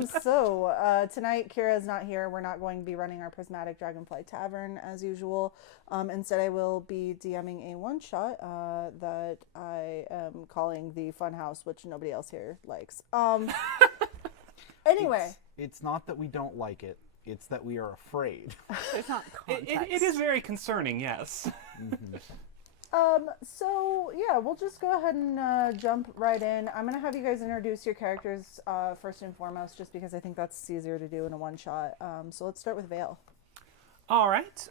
Tonight Kira's not here. We're not going to be running our Prismatic Dragonfly Tavern as usual. Instead, I will be DMing a one-shot that I am calling the Funhouse, which nobody else here likes. Anyway. It's not that we don't like it. It's that we are afraid. There's not context. It is very concerning, yes. Mm-hmm. So yeah, we'll just go ahead and jump right in. I'm gonna have you guys introduce your characters first and foremost, just because I think that's easier to do in a one-shot. So let's start with Vale. All right.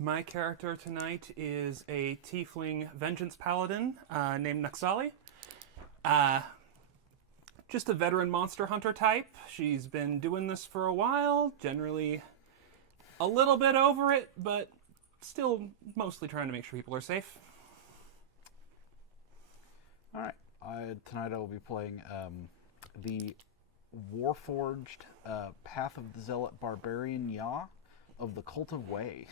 My character tonight is a tiefling vengeance paladin named Naxali. Just a veteran monster hunter type. She's been doing this for a while, generally a little bit over it, but still mostly trying to make sure people are safe. All right. Tonight I will be playing the Warforged Path of the Zealot Barbarian Ya of the Cult of Way.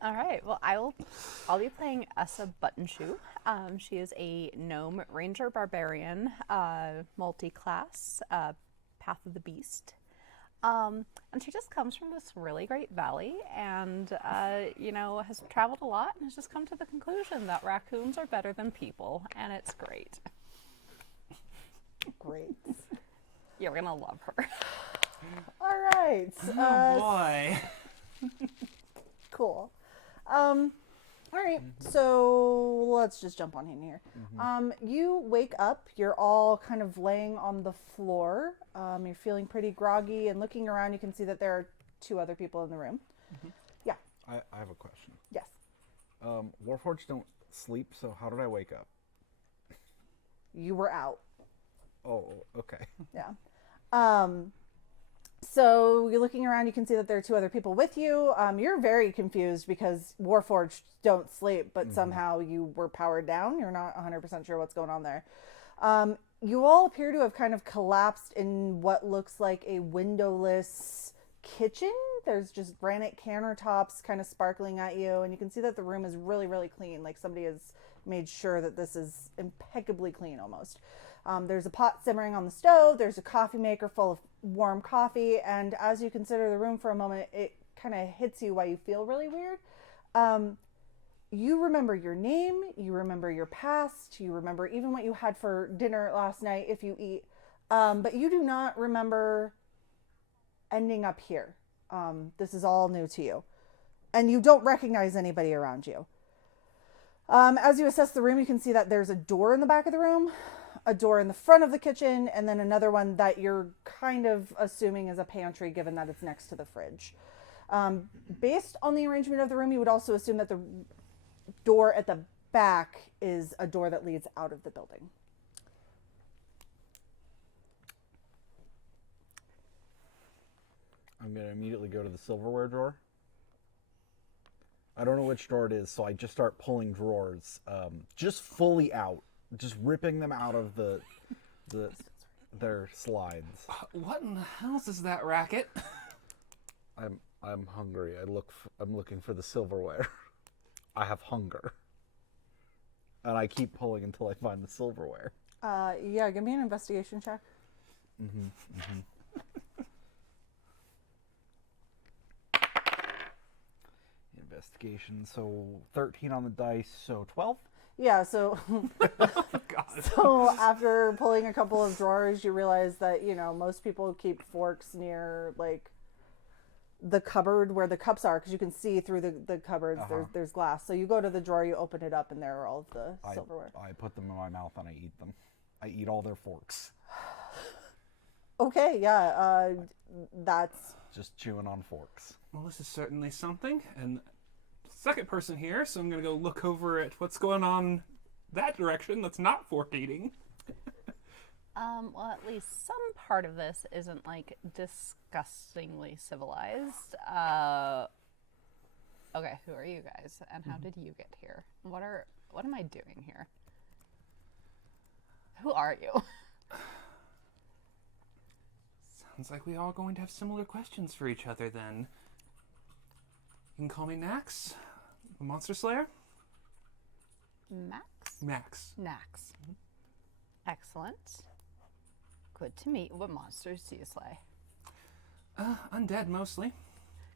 All right. Well, I'll be playing Essa Buttonshoe. She is a gnome ranger barbarian, multi-class, Path of the Beast. And she just comes from this really great valley and, has traveled a lot and has just come to the conclusion that raccoons are better than people, and it's great. Great. You're going to love her. All right. Oh, boy. Cool. All right, so let's just jump on in here. You wake up, you're all kind of laying on the floor. You're feeling pretty groggy, and looking around, you can see that there are two other people in the room. Yeah. I have a question. Yes. Warforged don't sleep, so how did I wake up? You were out. Oh, okay. Yeah. So you're looking around, you can see that there are two other people with you. You're very confused because Warforged don't sleep, but somehow you were powered down. You're not 100% sure what's going on there. You all appear to have kind of collapsed in what looks like a windowless kitchen. There's just granite countertops kind of sparkling at you, and you can see that the room is really, really clean. Like somebody has made sure that this is impeccably clean almost. There's a pot simmering on the stove. There's a coffee maker full of warm coffee. And as you consider the room for a moment, it kind of hits you why you feel really weird. You remember your name. You remember your past. You remember even what you had for dinner last night if you eat. But you do not remember ending up here. This is all new to you. And you don't recognize anybody around you. As you assess the room, you can see that there's a door in the back of the room, a door in the front of the kitchen, and then another one that you're kind of assuming is a pantry given that it's next to the fridge. Based on the arrangement of the room, you would also assume that the door at the back is a door that leads out of the building. I'm going to immediately go to the silverware drawer. I don't know which drawer it is, so I just start pulling drawers, just fully out. Just ripping them out of their slides. What in the hell is that racket? I'm hungry. I'm looking for the silverware. I have hunger. And I keep pulling until I find the silverware. Yeah, give me an investigation check. Investigation, so 13 on the dice, so 12? Yeah, so so after pulling a couple of drawers, you realize that, most people keep forks near, like, the cupboard where the cups are, because you can see through the cupboards. There's glass. So you go to the drawer, you open it up, and there are all of the silverware. I put them in my mouth and I eat them. I eat all their forks. Okay, yeah, that's... Just chewing on forks. Well, this is certainly something, and second person here, so I'm going to go look over at what's going on that direction that's not fork eating. Well, at least some part of this isn't, like, disgustingly civilized. Okay, who are you guys, and how did you get here? What am I doing here? Who are you? Sounds like we all going to have similar questions for each other, then. You can call me Nax, the Monster Slayer. Max? Max. Nax. Excellent. Good to meet. What monsters do you slay? Undead mostly.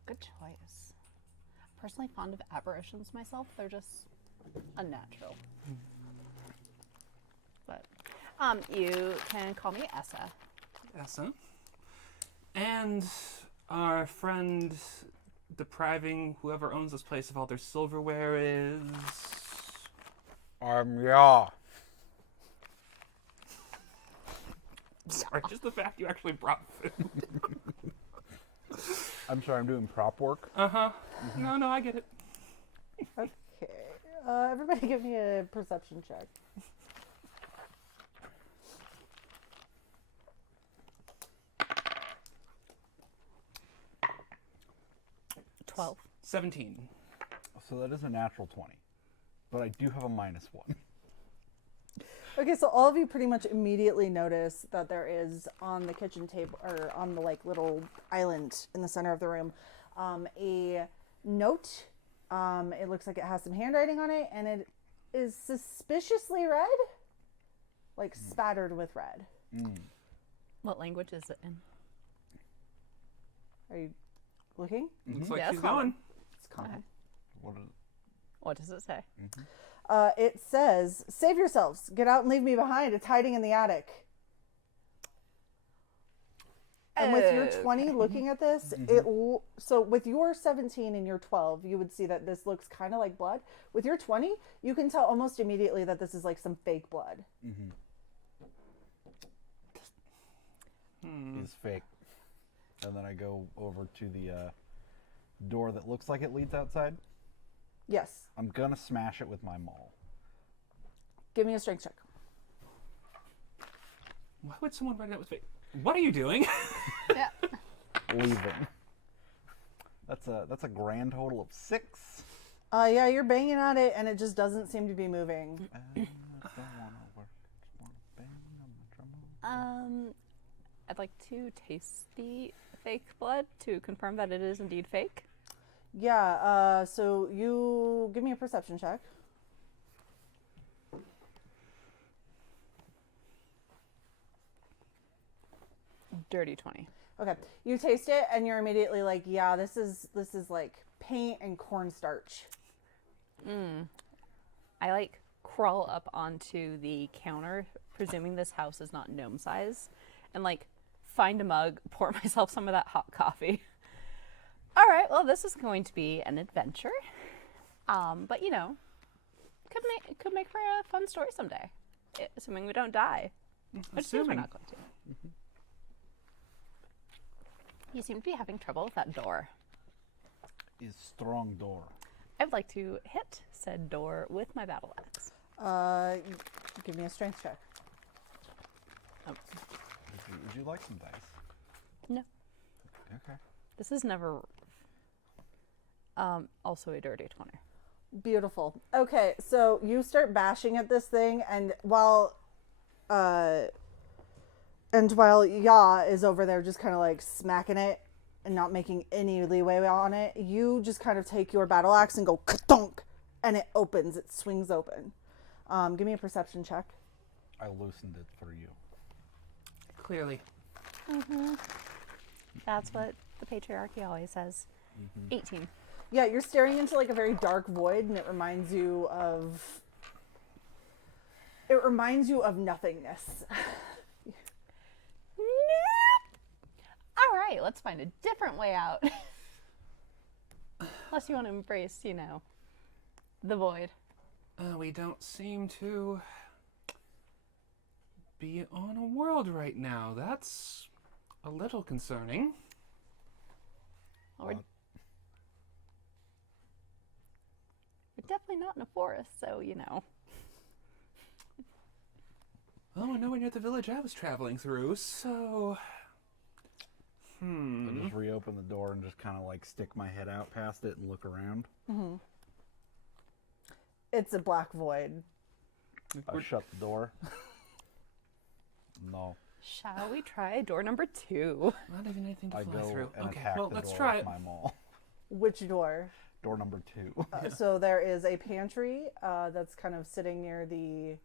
Good choice. Personally fond of apparitions myself. They're just unnatural. But you can call me Essa. Essa. And our friend depriving whoever owns this place of all their silverware is... Yeah. Sorry, just the fact you actually brought food. I'm sorry, I'm doing prop work. Uh-huh. No, I get it. Okay. Everybody give me a perception check. $12. 17. So that is a natural 20. But I do have a -1. Okay, so all of you pretty much immediately notice that there is on the kitchen table, or on the like little island in the center of the room, a note. It looks like it has some handwriting on it, and it is suspiciously red, like spattered with red. What language is it in? Are you looking? Looks like Yeah, she's common. going. It's common. What does it say? It says, "Save yourselves. Get out and leave me behind. It's hiding in the attic." And with your 20 looking at this, so with your 17 and your 12, you would see that this looks kind of like blood. With your 20, you can tell almost immediately that this is like some fake blood. It's fake. And then I go over to the door that looks like it leads outside. Yes. I'm gonna smash it with my maul. Give me a strength check. Why would someone write it out with fake? What are you doing? Yeah. Leaving. That's a grand total of 6. Yeah, you're banging on it, and it just doesn't seem to be moving. I'd like to taste the fake blood to confirm that it is indeed fake. Yeah. So you give me a perception check. Dirty 20. Okay. You taste it, and you're immediately like, "Yeah, this is like paint and cornstarch." I like crawl up onto the counter, presuming this house is not gnome size, and like find a mug, pour myself some of that hot coffee. All right, well, this is going to be an adventure, but you know, could make for a fun story someday, assuming we don't die. Which means we're not going to. You seem to be having trouble with that door. Is strong door. I'd like to hit said door with my battle axe. Give me a strength check. Would you like some dice? No. Okay. This is never. Also a dirty 20. Beautiful. Okay, so you start bashing at this thing, and while Ya is over there just kind of like smacking it and not making any leeway on it, you just kind of take your battle axe and go ka-thunk, and it opens. It swings open. Give me a perception check. I loosened it for you. Clearly. That's what the patriarchy always says. 18. Yeah, you're staring into like a very dark void, and it reminds you of nothingness. All right, let's find a different way out. Unless you want to embrace, you know, the void. We don't seem to be on a world right now. That's a little concerning. Well, we're definitely not in a forest, so, you know. Oh, we're nowhere near the village I was traveling through, so... I just reopen the door and just kind of like stick my head out past it and look around. It's a black void. I shut the door. No. Shall we try door number 2? Not even anything to I fly go through. and Okay, attack well, the let's door try with it. my maul. Which door? door number 2. So there is a pantry that's kind of sitting near the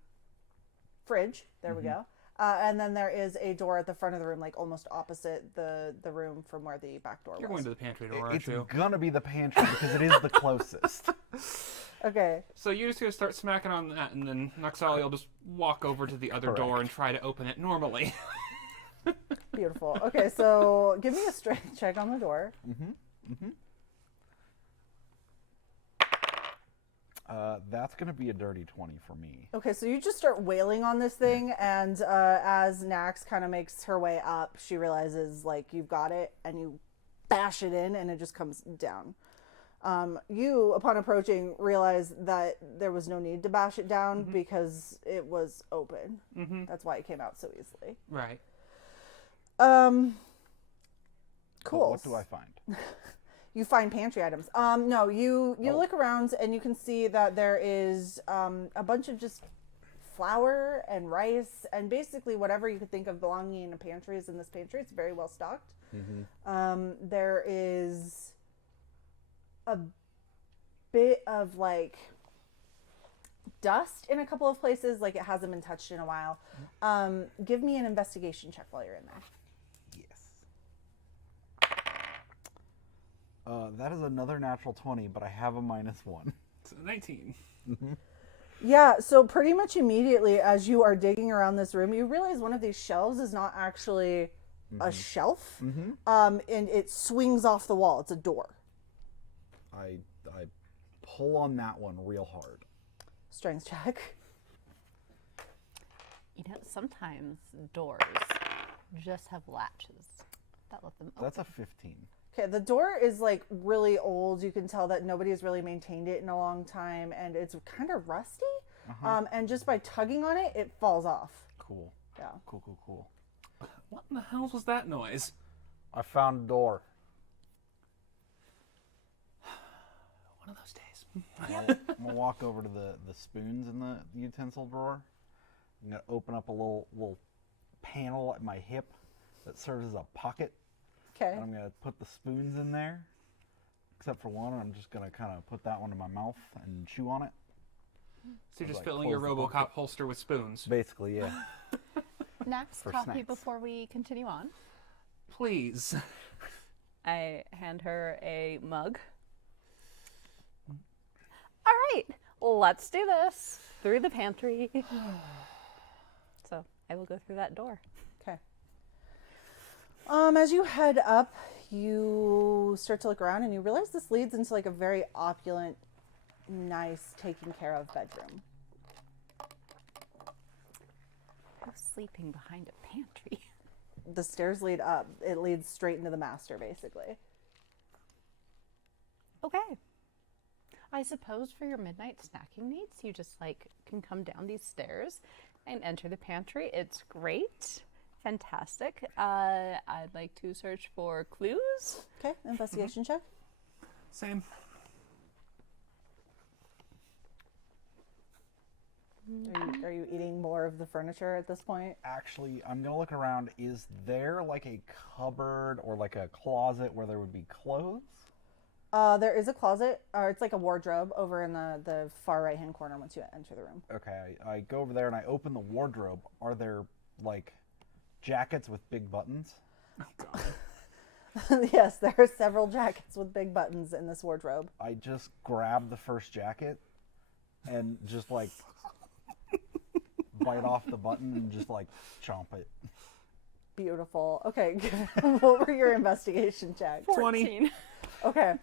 fridge. There we go. And then there is a door at the front of the room, like almost opposite the room from where the back door You're was. going to the pantry door, aren't It's you? gonna be the pantry because it is the closest. Okay. So you're just going to start smacking on that, and then Noxali will just walk over to the other door and try to open it normally. Beautiful. Okay, so give me a strength check on the door. That's gonna be a dirty 20 for me. Okay, so you just start wailing on this thing, and as Nax kind of makes her way up, she realizes, like, you've got it, and you bash it in, and it just comes down. You, upon approaching, realize that there was no need to bash it down because it was open. That's why it came out so easily. Right. Cool. What do I find? You find pantry items. No, you look around and you can see that there is a bunch of just flour and rice and basically whatever you could think of belonging in a pantry is in this pantry. It's very well stocked. There is a bit of like dust in a couple of places, like it hasn't been touched in a while. Give me an investigation check while you're in there. That is another natural 20, but I have a -1. So 19. Yeah, so pretty much immediately as you are digging around this room, you realize one of these shelves is not actually a shelf, and it swings off the wall. It's a door. I pull on that one real hard. Strength check. You know, sometimes doors just have latches that let them open. That's a 15. Okay, the door is like really old. You can tell that nobody has really maintained it in a long time, and it's kind of rusty. And just by tugging on it, it falls off. Cool. Yeah. Cool. What in the hell was that noise? I found a door. One of those days. I'm gonna walk over to the spoons in the utensil drawer. I'm gonna open up a little panel at my hip that serves as a pocket. Okay. And I'm gonna put the spoons in there, except for one. I'm just gonna kind of put that one in my mouth and chew on it. So you're just like filling your close the RoboCop pocket. holster with spoons. Basically, yeah. Next, For coffee snacks. before we continue on. Please. I hand her a mug. All right, let's do this through the pantry. So I will go through that door. Okay. As you head up, you start to look around and you realize this leads into like a very opulent, nice, taken care of bedroom. Who's sleeping behind a pantry? The stairs lead up. It leads straight into the master, basically. Okay. I suppose for your midnight snacking needs, you just like can come down these stairs and enter the pantry. It's great. Fantastic. I'd like to search for clues. Okay, investigation check. Same. Are you eating more of the furniture at this point? Actually, I'm gonna look around. Is there like a cupboard or like a closet where there would be clothes? There is a closet, or it's like a wardrobe over in the far right-hand corner once you enter the room. Okay, I go over there and I open the wardrobe. Are there like jackets with big buttons? Oh, God. Yes, there are several jackets with big buttons in this wardrobe. I just grab the first jacket and just like bite off the button and just like chomp it. Beautiful. Okay, what were your investigation checks? 20. Okay.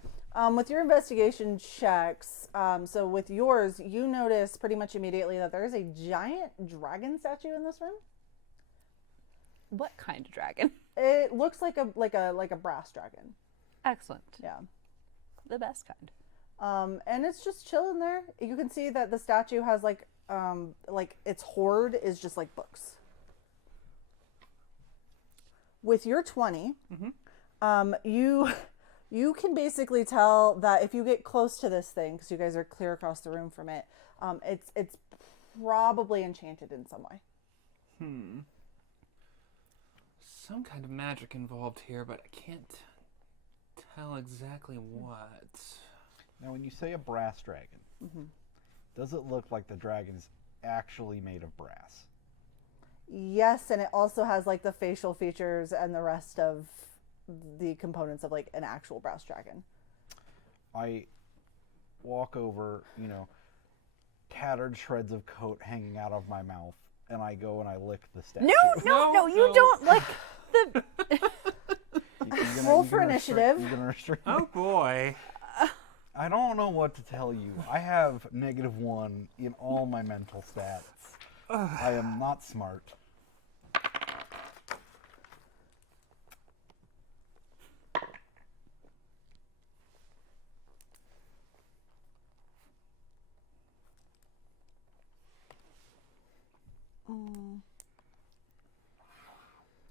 With your investigation checks, so with yours, you notice pretty much immediately that there is a giant dragon statue in this room. What kind of dragon? It looks like a brass dragon. Excellent. Yeah. The best kind. And it's just chilling there. You can see that the statue has like its hoard is just like books. With your 20, you can basically tell that if you get close to this thing, because you guys are clear across the room from it, it's probably enchanted in some way. Some kind of magic involved here, but I can't tell exactly what. Now, when you say a brass dragon, does it look like the dragon is actually made of brass? Yes, and it also has like the facial features and the rest of the components of like an actual brass dragon. I walk over, tattered shreds of coat hanging out of my mouth, and I go and I lick the statue. No, you don't like the. Roll for initiative. You're gonna restrain me? Oh boy. I don't know what to tell you. I have -1 in all my mental stats. I am not smart.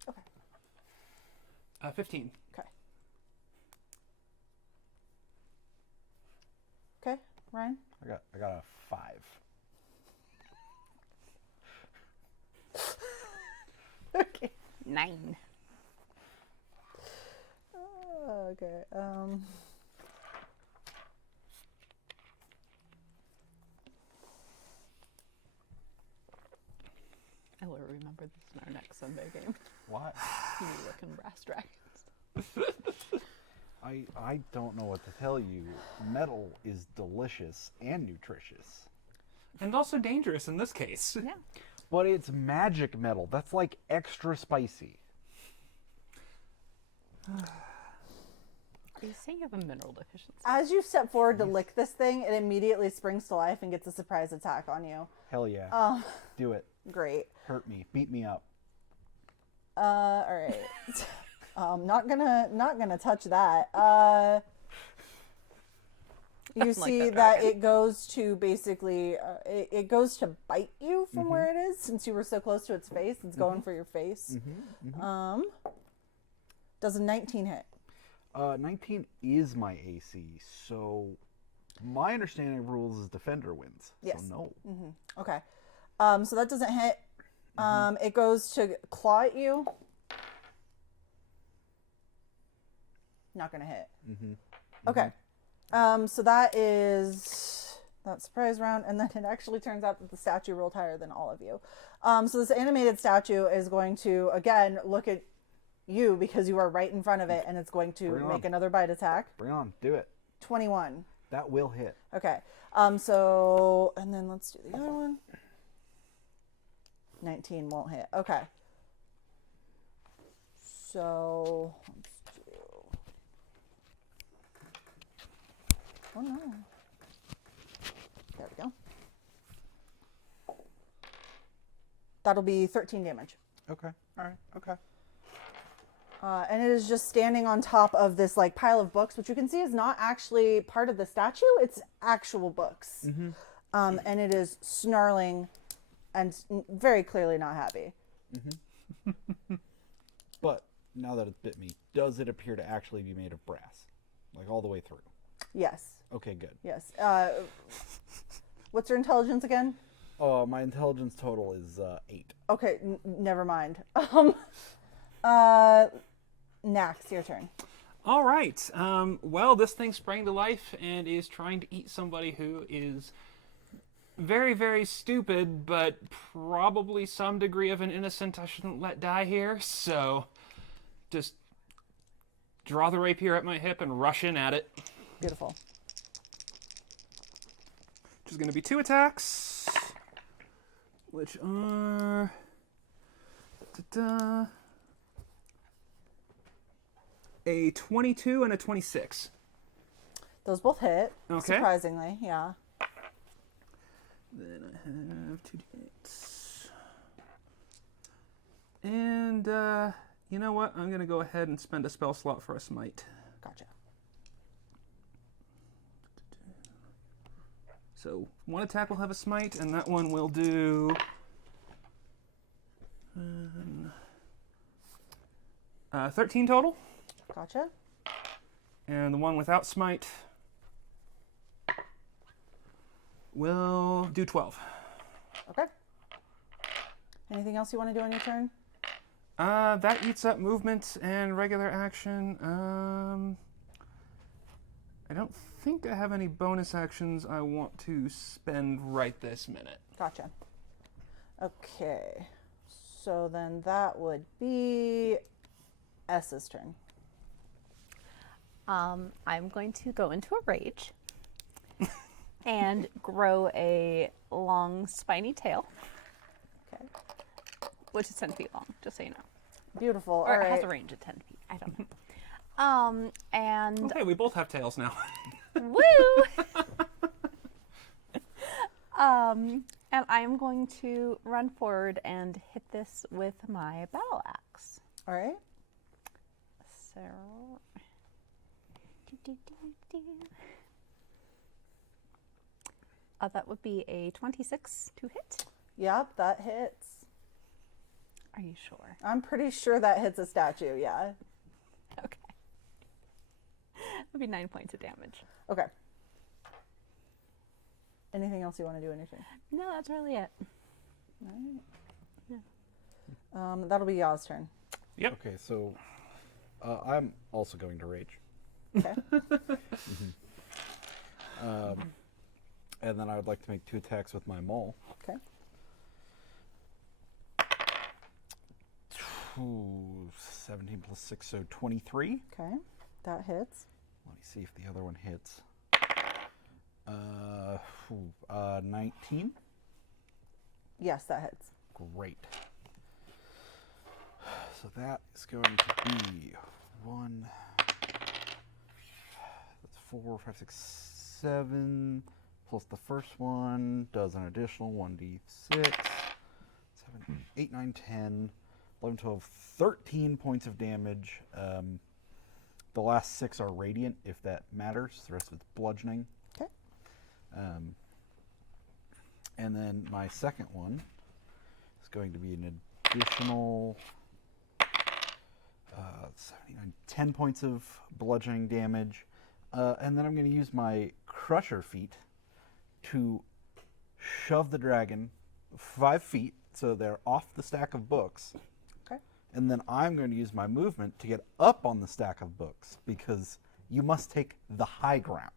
Okay. 15. Okay. Okay, Ryan. I got a 5. Okay. 9. Okay. I will remember this in our next Sunday game. What? You looking brass dragons. I don't know what to tell you. Metal is delicious and nutritious. And also dangerous in this case. Yeah. But it's magic metal. That's like extra spicy. Are you saying you have a mineral deficiency? As you step forward to lick this thing, it immediately springs to life and gets a surprise attack on you. Hell yeah. Do it. Great. Hurt me. Beat me up. All right. Not gonna touch that. You Like see that that dragon. it goes to basically, it goes to bite you from where it is. Since you were so close to its face, it's going for your face. Does a 19 hit? 19 is my AC, so my understanding of rules is defender wins. Yes. So no. Okay. So that doesn't hit. It goes to claw at you. Not gonna hit. Okay. So that is that surprise round, and then it actually turns out that the statue rolled higher than all of you. So this animated statue is going to again look at you because you are right in front of it, and it's going to Bring it make on. another bite attack. Bring it on. Do it. 21. That will hit. Okay. So and then let's do the other one. 19 won't hit. Okay. So let's do. Oh no. There we go. That'll be 13 damage. Okay. All right. Okay. And it is just standing on top of this like pile of books, which you can see is not actually part of the statue. It's actual books. And it is snarling and very clearly not happy. But now that it's bit me, does it appear to actually be made of brass? Like all the way through? Yes. Okay, good. Yes. What's your intelligence again? Oh, my intelligence total is 8. Okay, never mind. Nax, your turn. All right. Well, this thing sprang to life and is trying to eat somebody who is very, very stupid, but probably some degree of an innocent I shouldn't let die here. So just draw the rapier at my hip and rush in at it. Beautiful. Which is going to be 2 attacks, which are a 22 and a 26. Those both hit. Okay. Surprisingly, yeah. Then I have 2d8s. And, you know what? I'm going to go ahead and spend a spell slot for a smite. Gotcha. So, one attack will have a smite, and that one will do... 13 total. Gotcha. And the one without smite will do 12. Okay. Anything else you want to do on your turn? That eats up movement and regular action. I don't think I have any bonus actions I want to spend right this minute. Gotcha. Okay. So then that would be S's turn. I'm going to go into a rage and grow a long spiny tail, Okay. which is 10 feet long, just so you know. Beautiful. Or All it has right. a range of 10 feet. I don't know. And Okay, we both have tails now. woo! And I'm going to run forward and hit this with my battle axe. All right. So, that would be a 26 to hit. Yep, that hits. Are you sure? I'm pretty sure that hits a statue, yeah. Okay. That would be 9 points of damage. Okay. Anything else you want to do? Anything? No, that's really it. All right. Yeah. That'll be Yaw's turn. Yep. Okay, so I'm also going to rage. Okay. And then I would like to make 2 attacks with my maul. Okay. Ooh, 17 plus 6, so 23. Okay. That hits. Let me see if the other one hits. 19. Yes, that hits. Great. So that is going to be 1. That's 4, 5, 6, 7. Plus the first one does an additional 1d6. 7, 8, 9, 10. 11, 12, 13 points of damage. The last 6 are radiant, if that matters. The rest of it's bludgeoning. Okay. And then my second one is going to be an additional 79, 10 points of bludgeoning damage. And then I'm going to use my Crusher feat to shove the dragon 5 feet so they're off the stack of books. Okay. And then I'm going to use my movement to get up on the stack of books because you must take the high ground.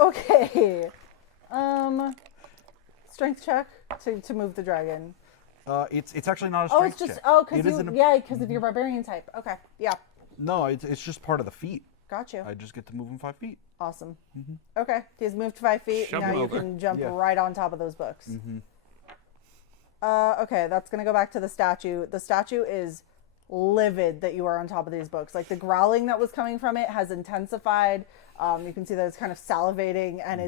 Okay. Strength check to move the dragon. It's actually not a Oh, strength it's just check. oh, It is because of your barbarian type. Okay. Yeah. No, it's just part of the feat. Got you. I just get to move him 5 feet. Awesome. Okay. He's moved 5 feet. Shove now him you over. can jump Yeah. right on top of those books. Okay, that's gonna go back to the statue. The statue is livid that you are on top of these books. Like the growling that was coming from it has intensified. You can see that it's kind of salivating, and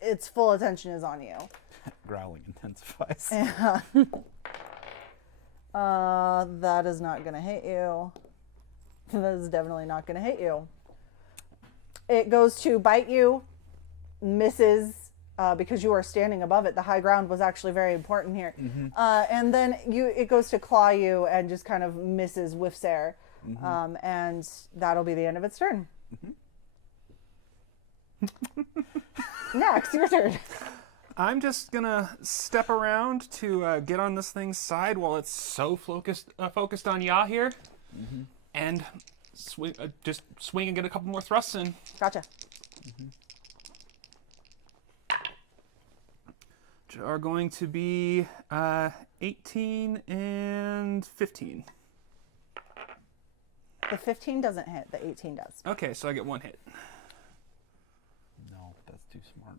its full attention is on you. Growling intensifies. That is not gonna hit you. That is definitely not gonna hit you. It goes to bite you, misses. Because you are standing above it. The high ground was actually very important here. And then it goes to claw you and just kind of misses, whiffs air. And that'll be the end of its turn. Next, your turn. I'm just gonna step around to get on this thing's side while it's so focused on Ya here, and just swing and get a couple more thrusts in. Gotcha. Which are going to be 18 and 15. The 15 doesn't hit. The 18 does. Okay, so I get 1 hit. No, that's too smart.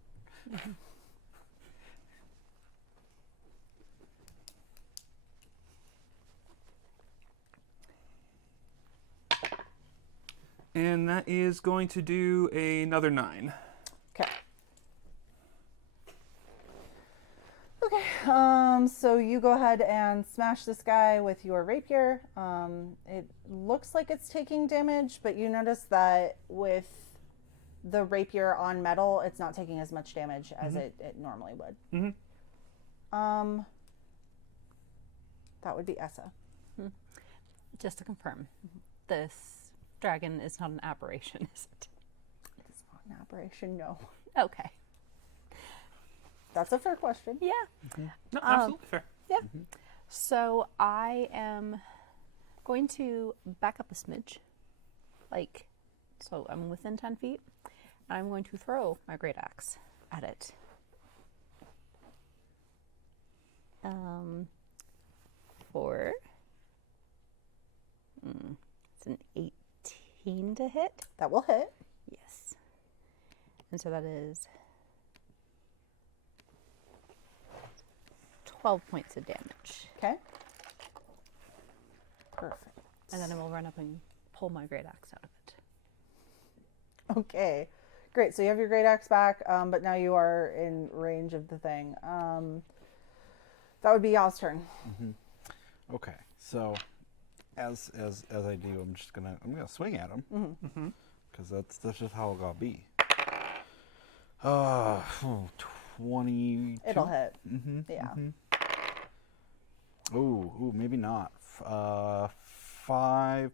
And that is going to do another 9. Okay. Okay. So you go ahead and smash this guy with your rapier. It looks like it's taking damage, but you notice that with the rapier on metal, it's not taking as much damage as it normally would. That would be Essa. Just to confirm, this dragon is not an aberration, is it? It's not an aberration, no. Okay. That's a fair question. Yeah. No, absolutely fair. Yeah. So I am going to back up a smidge like, so I'm within 10 feet. And I'm going to throw my great axe at it. For it's an 18 to hit. That will hit. Yes. And so that is 12 points of damage. Okay. Perfect. And then I will run up and pull my great axe out of it. Okay. Great. So you have your great axe back, but now you are in range of the thing. That would be y'all's turn. Okay, so as I do, I'm gonna swing at him because that's just how it gotta be. 20. It'll hit. Yeah. Ooh, maybe not. 5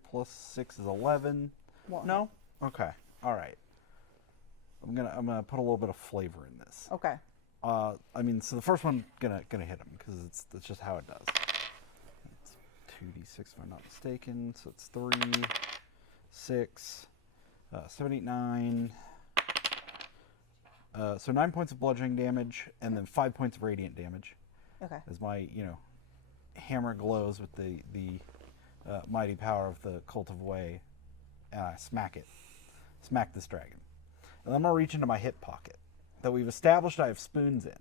plus 6 is 11. Won't No. Okay. All right. I'm gonna put a little bit of flavor in this. Okay. I mean, so the first one gonna hit him because that's just how it does. It's 2d6 if I'm not mistaken. So it's 3, 6, 7, 8, 9. So 9 points of bludgeoning damage and then 5 points of radiant damage. Okay. As my hammer glows with the mighty power of the Cult of Way, and I smack this dragon. And I'm gonna reach into my hip pocket that we've established I have spoons in.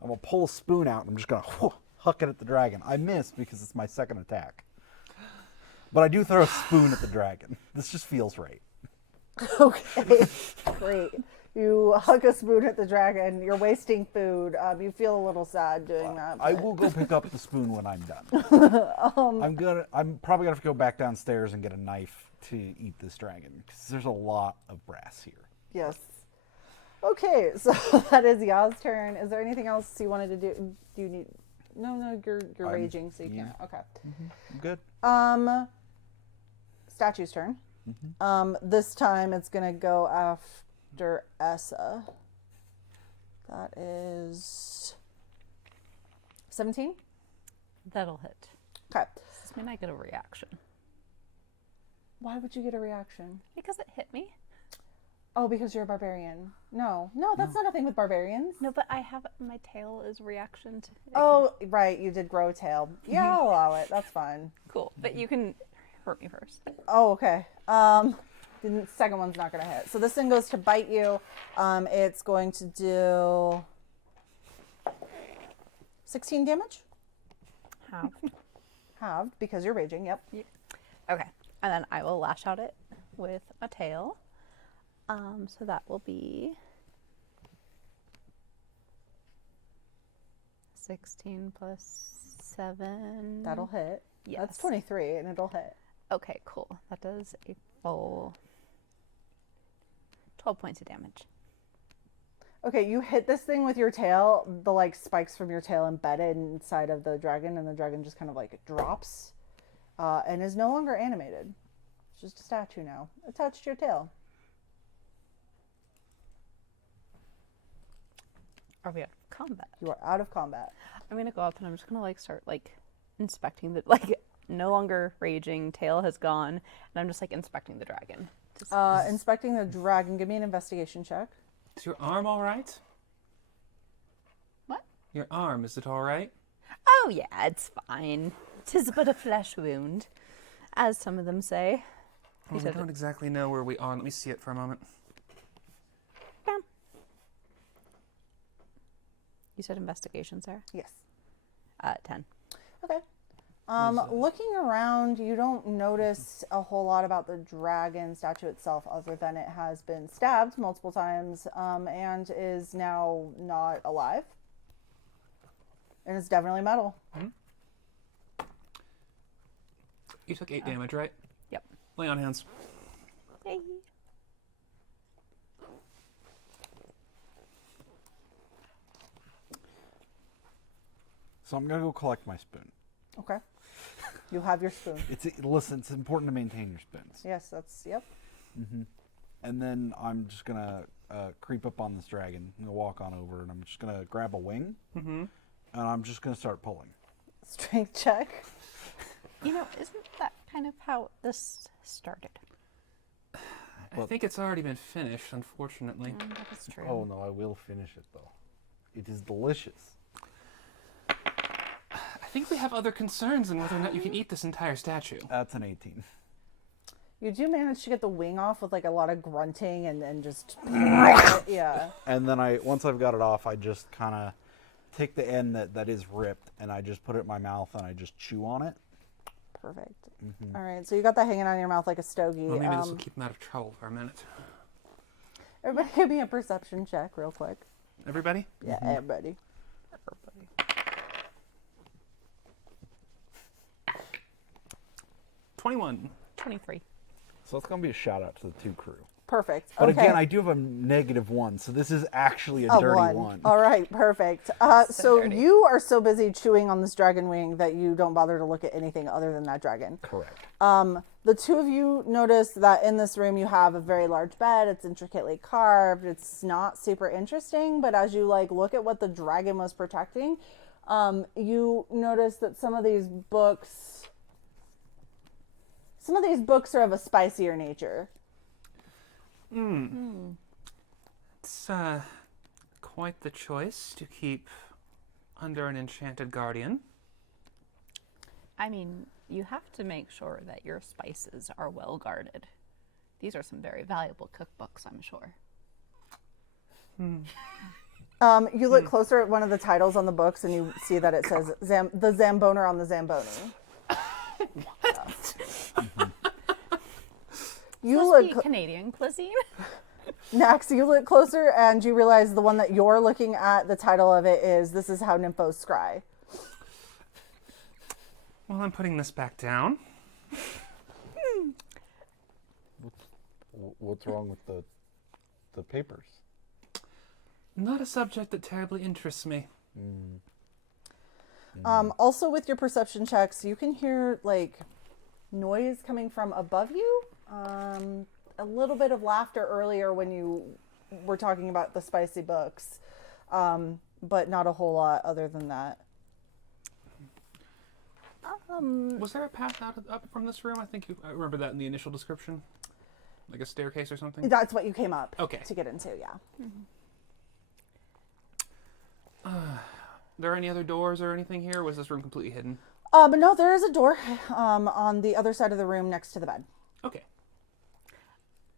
I'm gonna pull a spoon out and I'm just gonna huck it at the dragon. I miss because it's my second attack. But I do throw a spoon at the dragon. This just feels right. Okay. Great. You hug a spoon at the dragon. You're wasting food. You feel a little sad doing that. I but- will go pick up the spoon when I'm done. I'm probably gonna have to go back downstairs and get a knife to eat this dragon because there's a lot of brass here. Yes. Okay, so that is y'all's turn. Is there anything else you wanted to do? Do you need? No, you're raging, so you can't. Okay. I'm good. Statue's turn. This time it's gonna go after Essa. That is 17. That'll hit. Okay. Does this mean I get a reaction? Why would you get a reaction? Because it hit me. Oh, because you're a barbarian. No, that's not a thing with barbarians. No, but I have my tail is reaction to. Oh, right, you did grow a tail. Yeah, I'll allow it. That's fine. Cool, but you can hurt me first. Oh, okay. The second one's not going to hit. So this thing goes to bite you. It's going to do 16 damage. Halved because you're raging. Yep. Okay, and then I will lash out it with a tail. So that will be 16 plus 7. That'll hit. Yes. That's 23 and it'll hit. Okay, cool. That does a full 12 points of damage. Okay, you hit this thing with your tail. The spikes from your tail embedded inside of the dragon, and the dragon just kind of drops and is no longer animated. It's just a statue now. It touched your tail. Are we out of combat? You are out of combat. I'm gonna go up and I'm just gonna start inspecting the no longer raging, tail has gone, and I'm just inspecting the dragon. Inspecting the dragon. Give me an investigation check. Is your arm all right? What? Your arm, is it all right? Oh yeah, it's fine. 'Tis but a flesh wound, as some of them say. Well, we don't exactly know where we are. Let me see it for a moment. Bam. You said investigation, Sarah? Yes. 10. Okay. Looking around, you don't notice a whole lot about the dragon statue itself other than it has been stabbed multiple times and is now not alive. And it's definitely metal. You took 8 damage, right? Yep. Lay on hands. Yay. So I'm gonna go collect my spoon. Okay. You have your spoon. Listen, it's important to maintain your spoons. Yes, that's, yep. And then I'm just gonna creep up on this dragon. I'm gonna walk on over, and I'm just gonna grab a wing, and I'm just gonna start pulling. Strength check. Isn't that kind of how this started? I think it's already been finished, unfortunately. That is true. Oh no, I will finish it though. It is delicious. I think we have other concerns than whether or not you can eat this entire statue. That's an 18. You do manage to get the wing off with like a lot of grunting and just yeah. And then once I've got it off, I just kind of take the end that is ripped and I just put it in my mouth and I just chew on it. Perfect. All right, so you got that hanging on your mouth like a stogie. Well, maybe this will keep him out of trouble for a minute. Everybody give me a perception check real quick. Everybody? Yeah, everybody. 21. 23. So it's going to be a shout out to the 2 crew. Perfect. But okay. again, I do have a -1, so this is actually a dirty one. All right, perfect. So dirty. you are so busy chewing on this dragon wing that you don't bother to look at anything other than that dragon. Correct. The two of you notice that in this room you have a very large bed. It's intricately carved. It's not super interesting, but as you like look at what the dragon was protecting, you notice that some of these books are of a spicier nature. It's quite the choice to keep under an enchanted guardian. I mean, you have to make sure that your spices are well guarded. These are some very valuable cookbooks, I'm sure. You look closer at one of the titles on the books and you see that it says the Zamboner on the Zamboni. You Must be look Canadian cuisine. next. You look closer and you realize the one that you're looking at. The title of it is "This is how nymphos scry." Well, I'm putting this back down. What's wrong with the papers? Not a subject that terribly interests me. Also, with your perception checks, you can hear like noise coming from above you. A little bit of laughter earlier when you were talking about the spicy books, but not a whole lot other than that. Was there a path up from this room? I remember that in the initial description. Like a staircase or something? That's what you came up Okay. to get into, yeah. There any other doors or anything here? Or was this room completely hidden? But no, there is a door on the other side of the room next to the bed. Okay.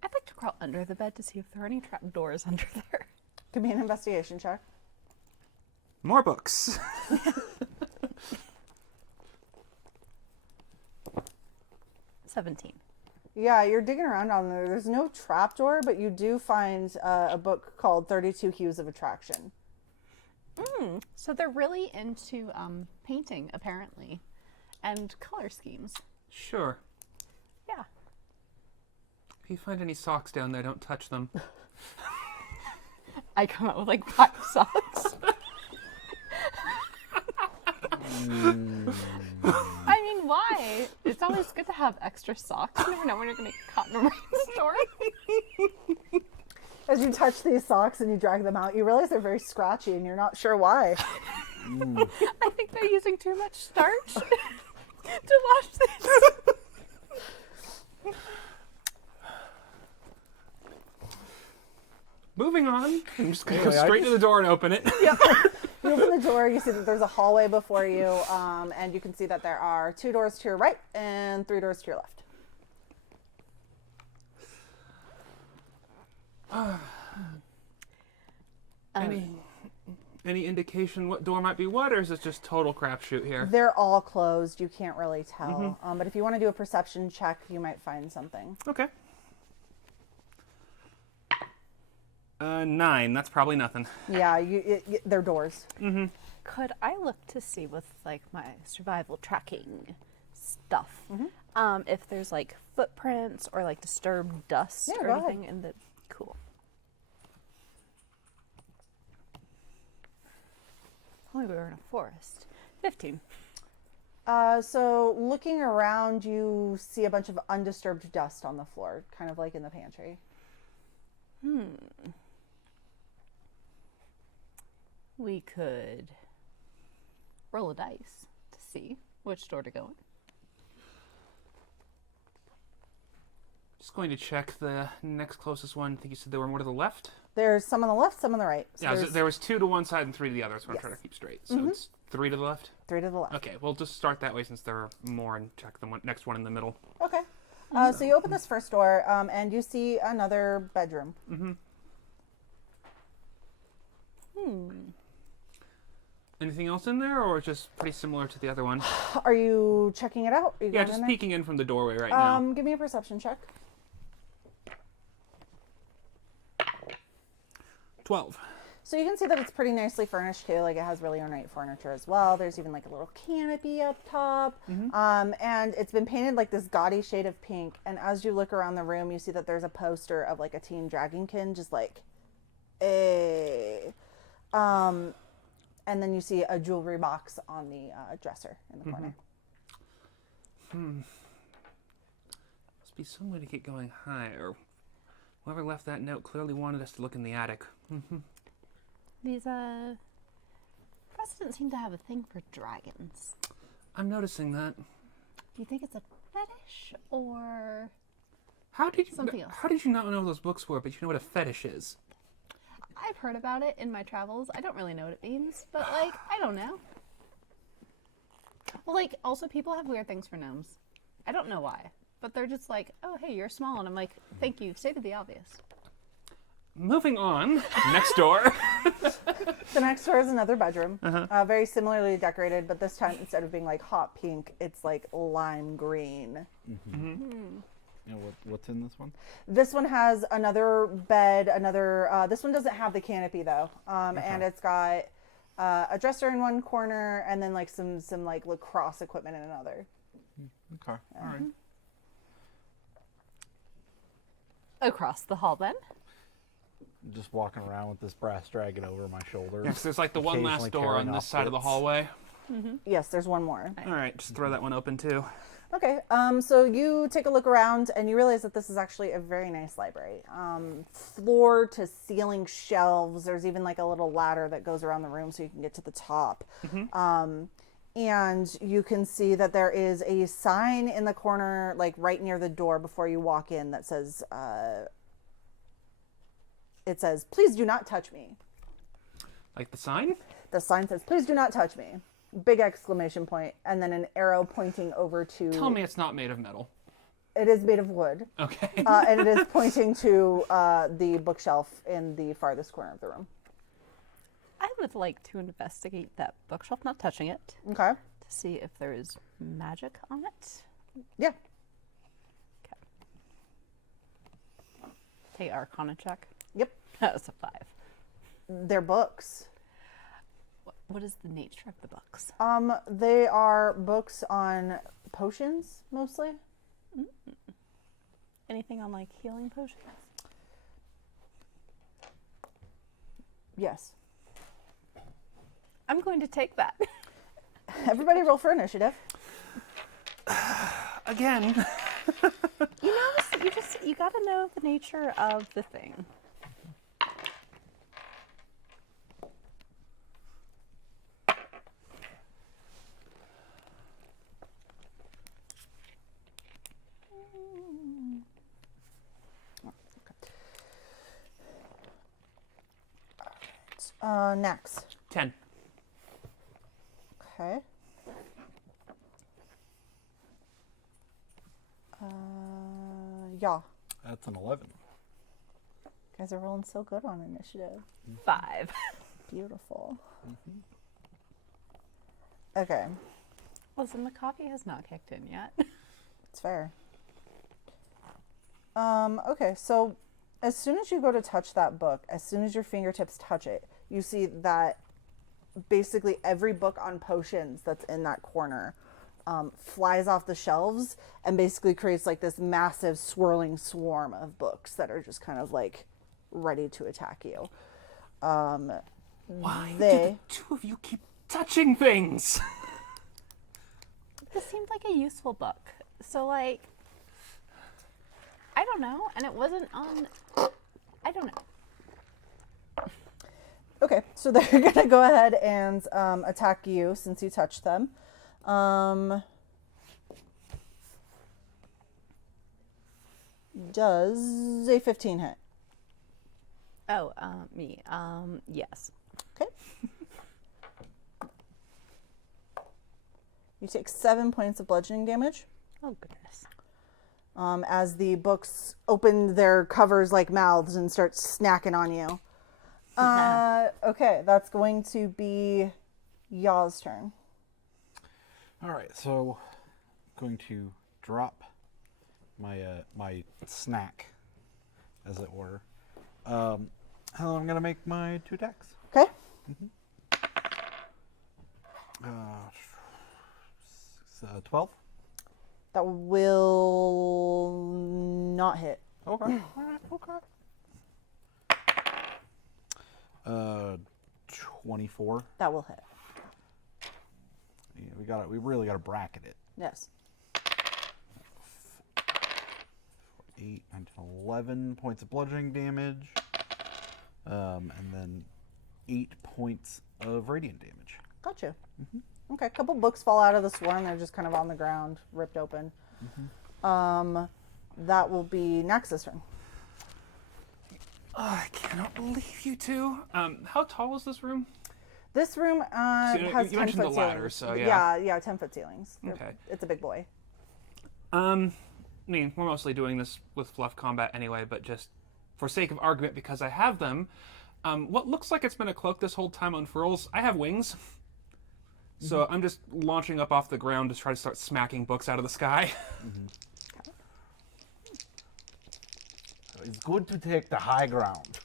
I'd like to crawl under the bed to see if there are any trap doors under there. Give me an investigation check. More books. 17. Yeah, you're digging around on there. There's no trapdoor, but you do find a book called 32 Hues of Attraction. So they're really into painting, apparently, and color schemes. Sure. Yeah. If you find any socks down there, don't touch them. I come out with like 5 socks. I mean, why? It's always good to have extra socks. You never know when you're going to get caught in a rainstorm. As you touch these socks and you drag them out, you realize they're very scratchy and you're not sure why. I think they're using too much starch to wash this. Moving on. I'm just going to Anyway, go straight to the door and open it. Yep. You open the door, you see that there's a hallway before you, and you can see that there are 2 doors to your right and 3 doors to your left. Any indication what door might be what, or is this just total crapshoot here? They're all closed. You can't really tell. But if you want to do a perception check, you might find something. Okay. 9. That's probably nothing. Yeah, they're doors. Could I look to see with like my survival tracking stuff if there's like footprints or like disturbed dust Yeah, or go ahead. anything in the cool? Only we were in a forest. 15. So looking around, you see a bunch of undisturbed dust on the floor, kind of like in the pantry. We could roll a dice to see which door to go Just going to check the next closest one. I think you said there were more to the left? There's some on the left, some on the right. So Yeah, there's there was 2 to one side and 3 to the other, so I'm Yes. trying to keep straight. So it's 3 to the left? 3 to the left. Okay, we'll just start that way since there are more and check the next one in the middle. Okay. So you open this first door, and you see another bedroom. Anything else in there, or just pretty similar to the other one? Are you checking it out? Are you Yeah, going just in there? peeking in from the doorway right now. Give me a perception check. 12. So you can see that it's pretty nicely furnished too. Like it has really ornate furniture as well. There's even like a little canopy up top. And it's been painted like this gaudy shade of pink. And as you look around the room, you see that there's a poster of like a teen dragonkin, just like, hey. And then you see a jewelry box on the dresser in the corner. Must be some way to get going higher. Whoever left that note clearly wanted us to look in the attic. These presidents seem to have a thing for dragons. I'm noticing that. Do you think it's a fetish or How did you something else? How did you not know what those books were, but you know what a fetish is? I've heard about it in my travels. I don't really know what it means, but like, I don't know. Well, like, also people have weird things for gnomes. I don't know why, but they're just like, oh, hey, you're small. And I'm like, thank you. Stated the obvious. Moving on. Next door. The next door is another bedroom, very similarly decorated, but this time instead of being like hot pink, it's like lime green. You know what's in this one? This one has another bed, this one doesn't have the canopy though. And it's got a dresser in one corner and then like some like lacrosse equipment in another. Okay. All right. Across the hall, then. Just walking around with this brass dragon over my shoulder. Yes, there's like the one Occasionally last door on carrying this off side of the books. hallway. Yes, there's one more. All right, just throw that one open too. Okay, so you take a look around and you realize that this is actually a very nice library. Floor to ceiling shelves. There's even like a little ladder that goes around the room so you can get to the top. And you can see that there is a sign in the corner, like right near the door before you walk in, that says, it says, "Please do not touch me." Like the sign? The sign says, "Please do not touch me." Big exclamation point, and then an arrow pointing over to... Tell me it's not made of metal. It is made of wood. Okay. And it is pointing to the bookshelf in the farthest corner of the room. I would like to investigate that bookshelf, not touching it, Okay. to see if there is magic on it. Yeah. Take Arcana check. Yep. That's a 5. They're books. What is the nature of the books? They are books on potions, mostly. Anything on like healing potions? Yes. I'm going to take that. Everybody roll for initiative. Again. You got to know the nature of the thing. Next. 10. Okay. Yeah. That's an 11. You guys are rolling so good on initiative. 5. Beautiful. Okay. Listen, the coffee has not kicked in yet. It's fair. Okay, so as soon as you go to touch that book, as soon as your fingertips touch it, you see that basically every book on potions that's in that corner flies off the shelves and basically creates like this massive swirling swarm of books that are just kind of like ready to attack you. Why do They- the two of you keep touching things? This seemed like a useful book. So, like, I don't know. And it wasn't on. I don't know. Okay, so they're gonna go ahead and attack you since you touched them. Does a 15 hit? Oh, me. Yes. Okay. You take 7 points of bludgeoning damage. Oh, goodness. As the books open their covers like mouths and start snacking on you. Okay, that's going to be Yaw's turn. All right, so I'm going to drop my my snack, as it were. And I'm gonna make my 2 attacks. Okay. 12. That will not hit. Okay. All right. Okay. 24. That will hit. Yeah, we really gotta bracket it. Yes. 8, 9, 10, 11 points of bludgeoning damage. And then 8 points of radiant damage. Gotcha. Okay, a couple books fall out of the swarm. They're just kind of on the ground, ripped open. That will be Nax's turn. I cannot believe you two. How tall is this room? This room has you 10 mentioned foot the ladder, ceilings. so yeah. Yeah, 10 foot ceilings. Okay. It's a big boy. I mean, we're mostly doing this with fluff combat anyway, but just for sake of argument, because I have them, what looks like it's been a cloak this whole time unfurls. I have wings. So I'm just launching up off the ground to try to start smacking books out of the sky. It's good to take the high ground.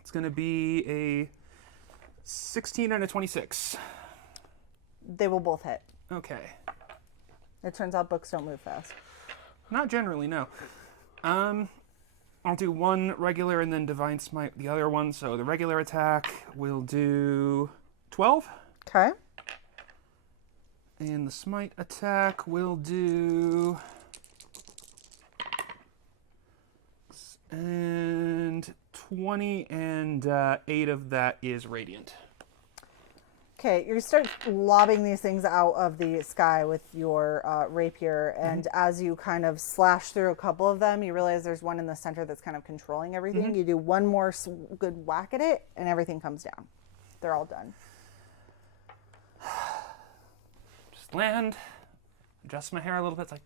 It's going to be a 16 and a 26. They will both hit. Okay. It turns out books don't move fast. Not generally, no. I'll do one regular and then Divine Smite the other one. So the regular attack will do 12. Okay. And the Smite attack will do... And 20, and 8 of that is Radiant. Okay, you start lobbing these things out of the sky with your rapier, and as you kind of slash through a couple of them, you realize there's one in the center that's kind of controlling everything. You do one more good whack at it, and everything comes down. They're all done. Just land, adjust my hair a little bit. It's like,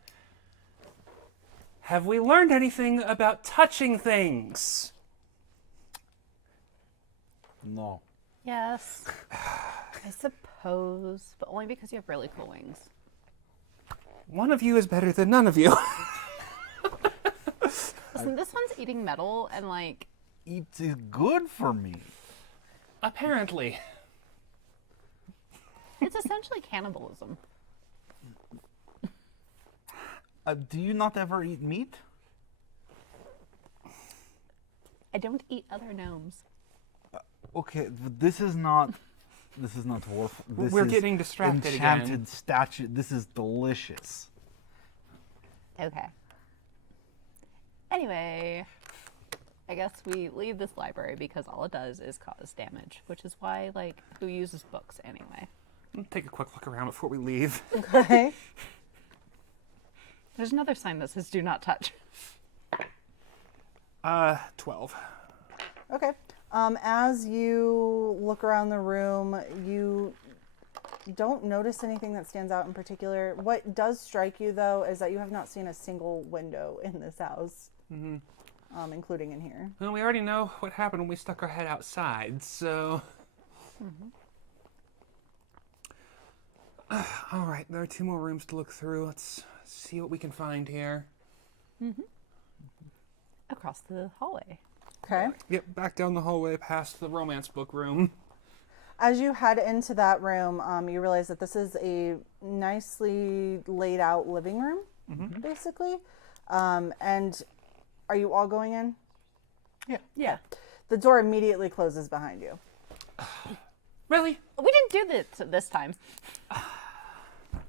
have we learned anything about touching things? No. Yes. I suppose, but only because you have really cool wings. One of you is better than none of you. Listen, this one's eating metal and like... It is good for me. Apparently. It's essentially cannibalism. Do you not ever eat meat? I don't eat other gnomes. Okay, but this is not dwarf. This We're is getting distracted enchanted again. statue. This is delicious. Okay. Anyway, I guess we leave this library because all it does is cause damage, which is why, like, who uses books anyway? Take a quick look around before we leave. Okay. There's another sign that says do not touch. 12. Okay. As you look around the room, you don't notice anything that stands out in particular. What does strike you, though, is that you have not seen a single window in this house, including in here. Well, we already know what happened when we stuck our head outside, so... All right, there are 2 more rooms to look through. Let's see what we can find here. Across the hallway. Okay. Yep, back down the hallway past the romance book room. As you head into that room, you realize that this is a nicely laid out living room, basically. And are you all going in? Yeah. The door immediately closes behind you. Really? We didn't do this this time.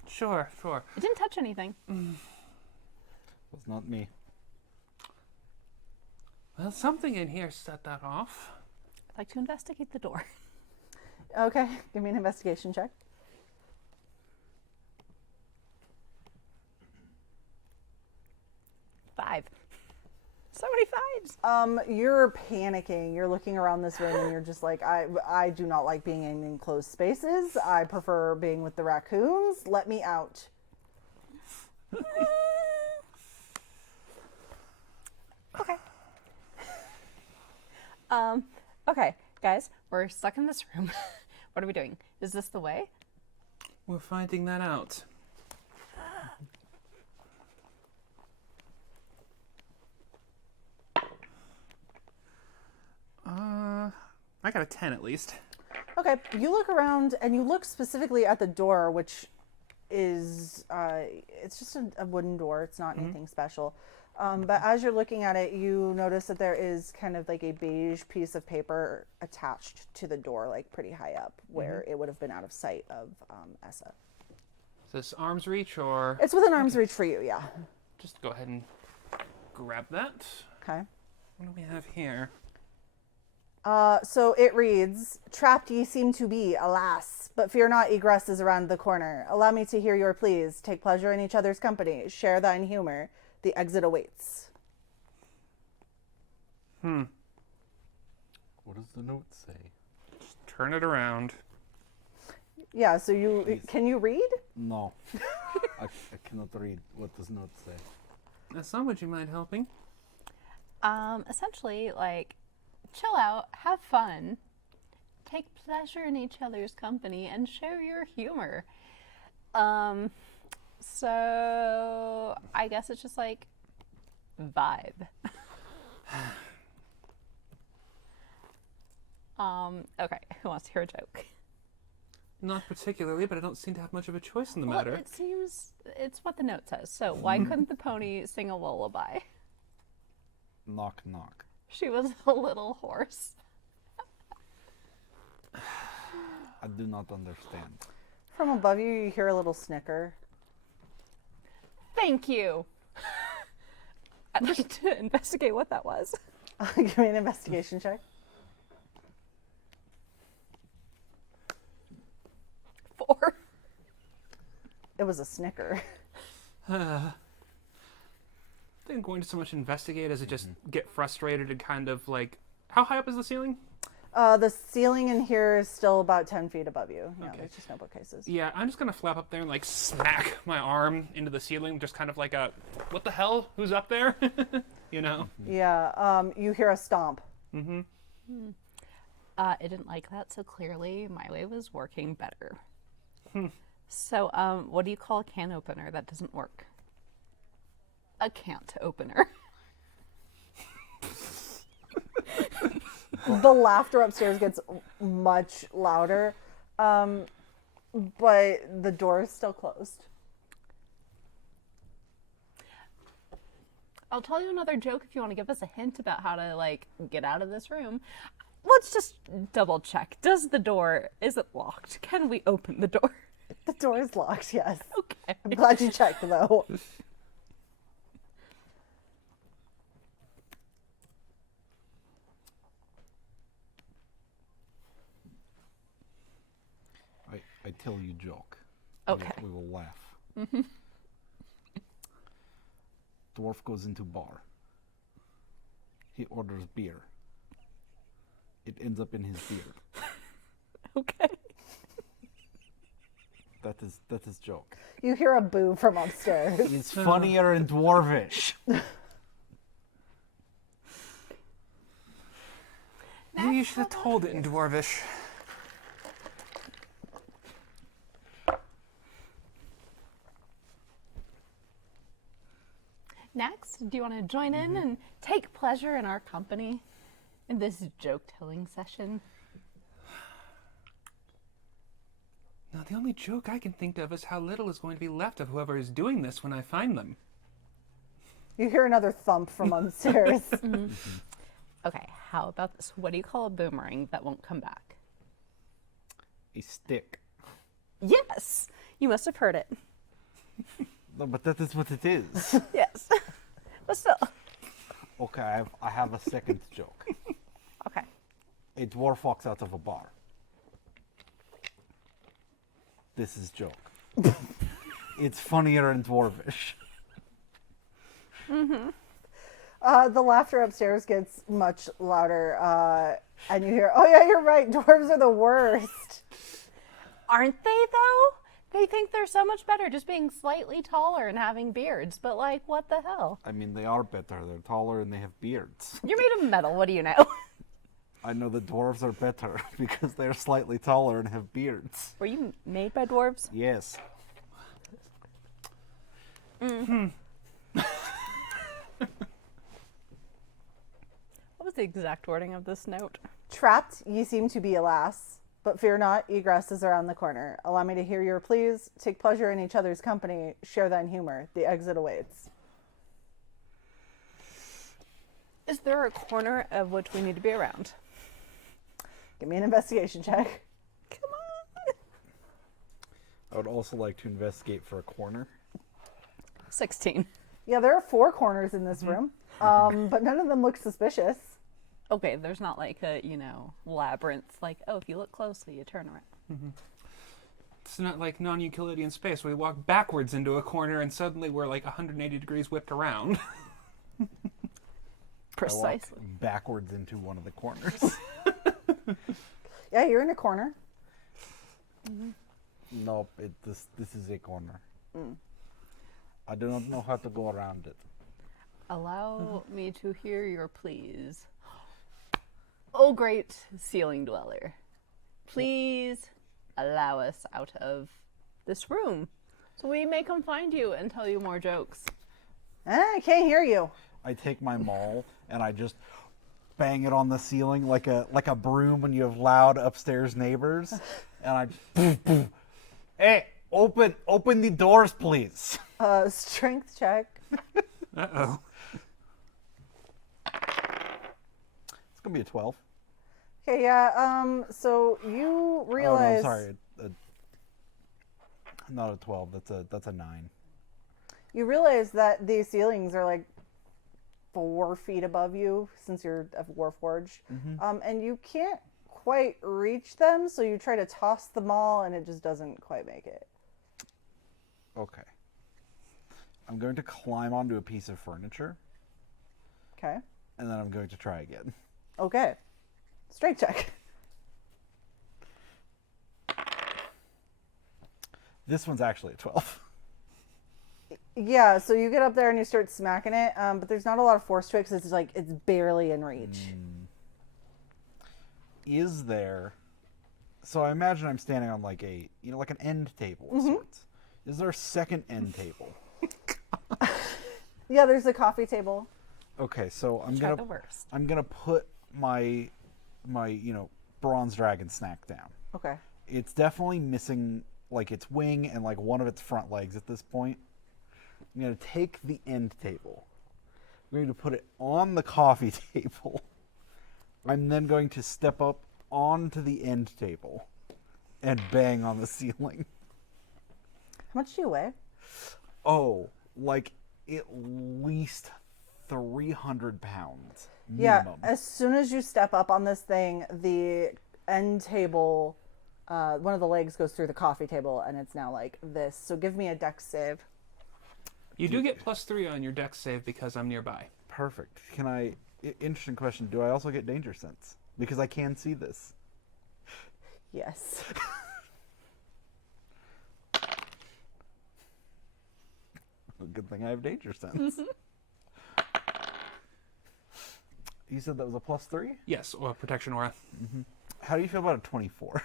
Sure. It didn't touch anything. It's not me. Well, something in here set that off. I'd like to investigate the door. Okay, give me an investigation check. 5. So many 5s. You're panicking. You're looking around this room and you're just like, I do not like being in enclosed spaces. I prefer being with the raccoons. Let me out. Okay. Okay, guys, we're stuck in this room. What are we doing? Is this the way? We're finding that out. I got a 10 at least. Okay, you look around and you look specifically at the door, which is, it's just a wooden door. It's not anything special. But as you're looking at it, you notice that there is kind of like a beige piece of paper attached to the door, like pretty high up, where it would have been out of sight of Essa. Is this arm's reach or? It's within arm's reach for you, yeah. Just go ahead and grab that. Okay. What do we have here? So it reads, "Trapped ye seem to be, alas, but fear not, egress is around the corner. Allow me to hear your pleas. Take pleasure in each other's company. Share thine humor. The exit awaits." What does the note say? Just turn it around. Yeah, so can you read? No. I cannot read. What does note say? Essa, would you mind helping? Essentially, like, chill out, have fun, take pleasure in each other's company, and share your humor. So I guess it's just like vibe. Okay, who wants to hear a joke? Not particularly, but I don't seem to have much of a choice in the matter. Well, it seems it's what the note says. So why couldn't the pony sing a lullaby? Knock, knock. She was a little hoarse. I do not understand. From above you, you hear a little snicker. Thank you. I'd like to investigate what that was. Give me an investigation check. 4. It was a snicker. I think I'm going to so much investigate as I just get frustrated and kind of like... How high up is the ceiling? The ceiling in here is still about 10 feet above you. No, Okay. there's just no bookcases. Yeah, I'm just going to flap up there and like smack my arm into the ceiling, just kind of like a, what the hell? Who's up there? You know? Yeah, you hear a stomp. It didn't like that, so clearly my way was working better. So, what do you call a can opener that doesn't work? A can't opener. The laughter upstairs gets much louder, but the door is still closed. I'll tell you another joke if you want to give us a hint about how to, like, get out of this room. Let's just double check. Is it locked? Can we open the door? The door is locked, yes. Okay. I'm glad you checked, though. I tell you joke. Okay. We will laugh. Dwarf goes into bar. He orders beer. It ends up in his beard. Okay. That is joke. You hear a boo from upstairs. It's funnier in Dwarvish. Maybe you should have told it in Dwarvish. Next, do you want to join in and take pleasure in our company in this joke-telling session? Now, the only joke I can think of is how little is going to be left of whoever is doing this when I find them. You hear another thump from upstairs. Okay, how about this? What do you call a boomerang that won't come back? A stick. Yes! You must have heard it. No, but that is what it is. Yes. But still. Okay, I have a second joke. Okay. A dwarf walks out of a bar. This is joke. It's funnier in Dwarvish. The laughter upstairs gets much louder, and you hear, "Oh yeah, you're right. Dwarves are the worst." Aren't they, though? They think they're so much better just being slightly taller and having beards. But, like, what the hell? I mean, they are better. They're taller and they have beards. You're made of metal. What do you know? I know the dwarves are better because they're slightly taller and have beards. Were you made by dwarves? Yes. What was the exact wording of this note? Trapped, ye seem to be, alas. But fear not, egress is around the corner. Allow me to hear your pleas. Take pleasure in each other's company. Share thine humor. The exit awaits. Is there a corner of which we need to be around? Give me an investigation check. Come on. I would also like to investigate for a corner. 16. Yeah, there are 4 corners in this room, but none of them look suspicious. Okay, there's not like a, labyrinth. Like, oh, if you look closely, you turn around. It's not like non-Euclidean space where we walk backwards into a corner and suddenly we're like 180 degrees whipped around. Precisely. I walk backwards into one of the corners. Yeah, you're in a corner. Nope, this is a corner. I do not know how to go around it. Allow me to hear your pleas. Oh, great ceiling dweller. Please allow us out of this room so we may come find you and tell you more jokes. I can't hear you. I take my maul and I just bang it on the ceiling like a broom when you have loud upstairs neighbors, and I hey, open the doors, please. Strength check. Uh-oh. It's gonna be a 12. Okay, yeah. So you realize. Oh, no, I'm sorry. Not a 12. That's a 9. You realize that these ceilings are like 4 feet above you since you're a Warforged, and you can't quite reach them. So you try to toss them all, and it just doesn't quite make it. Okay. I'm going to climb onto a piece of furniture, Okay. and then I'm going to try again. Okay. Strength check. This one's actually a 12. Yeah, so you get up there and you start smacking it, but there's not a lot of force to it because it's barely in reach. Is there... So I imagine I'm standing on like an end table of sorts. Is there a second end table? Yeah, there's a coffee table. Okay, so Try the worst. I'm gonna put my bronze dragon snack down. Okay. It's definitely missing like its wing and like one of its front legs at this point. I'm gonna take the end table. I'm going to put it on the coffee table. I'm then going to step up onto the end table and bang on the ceiling. How much do you weigh? Oh, like at least 300 pounds. Yeah, Minimum. as soon as you step up on this thing, the end table, one of the legs goes through the coffee table, and it's now like this. So give me a dex save. You do get +3 on your dex save because I'm nearby. Perfect. Interesting question. Do I also get danger sense? Because I can see this. Yes. Good thing I have danger sense. You said that was a +3? Yes, or protection aura. How do you feel about a 24?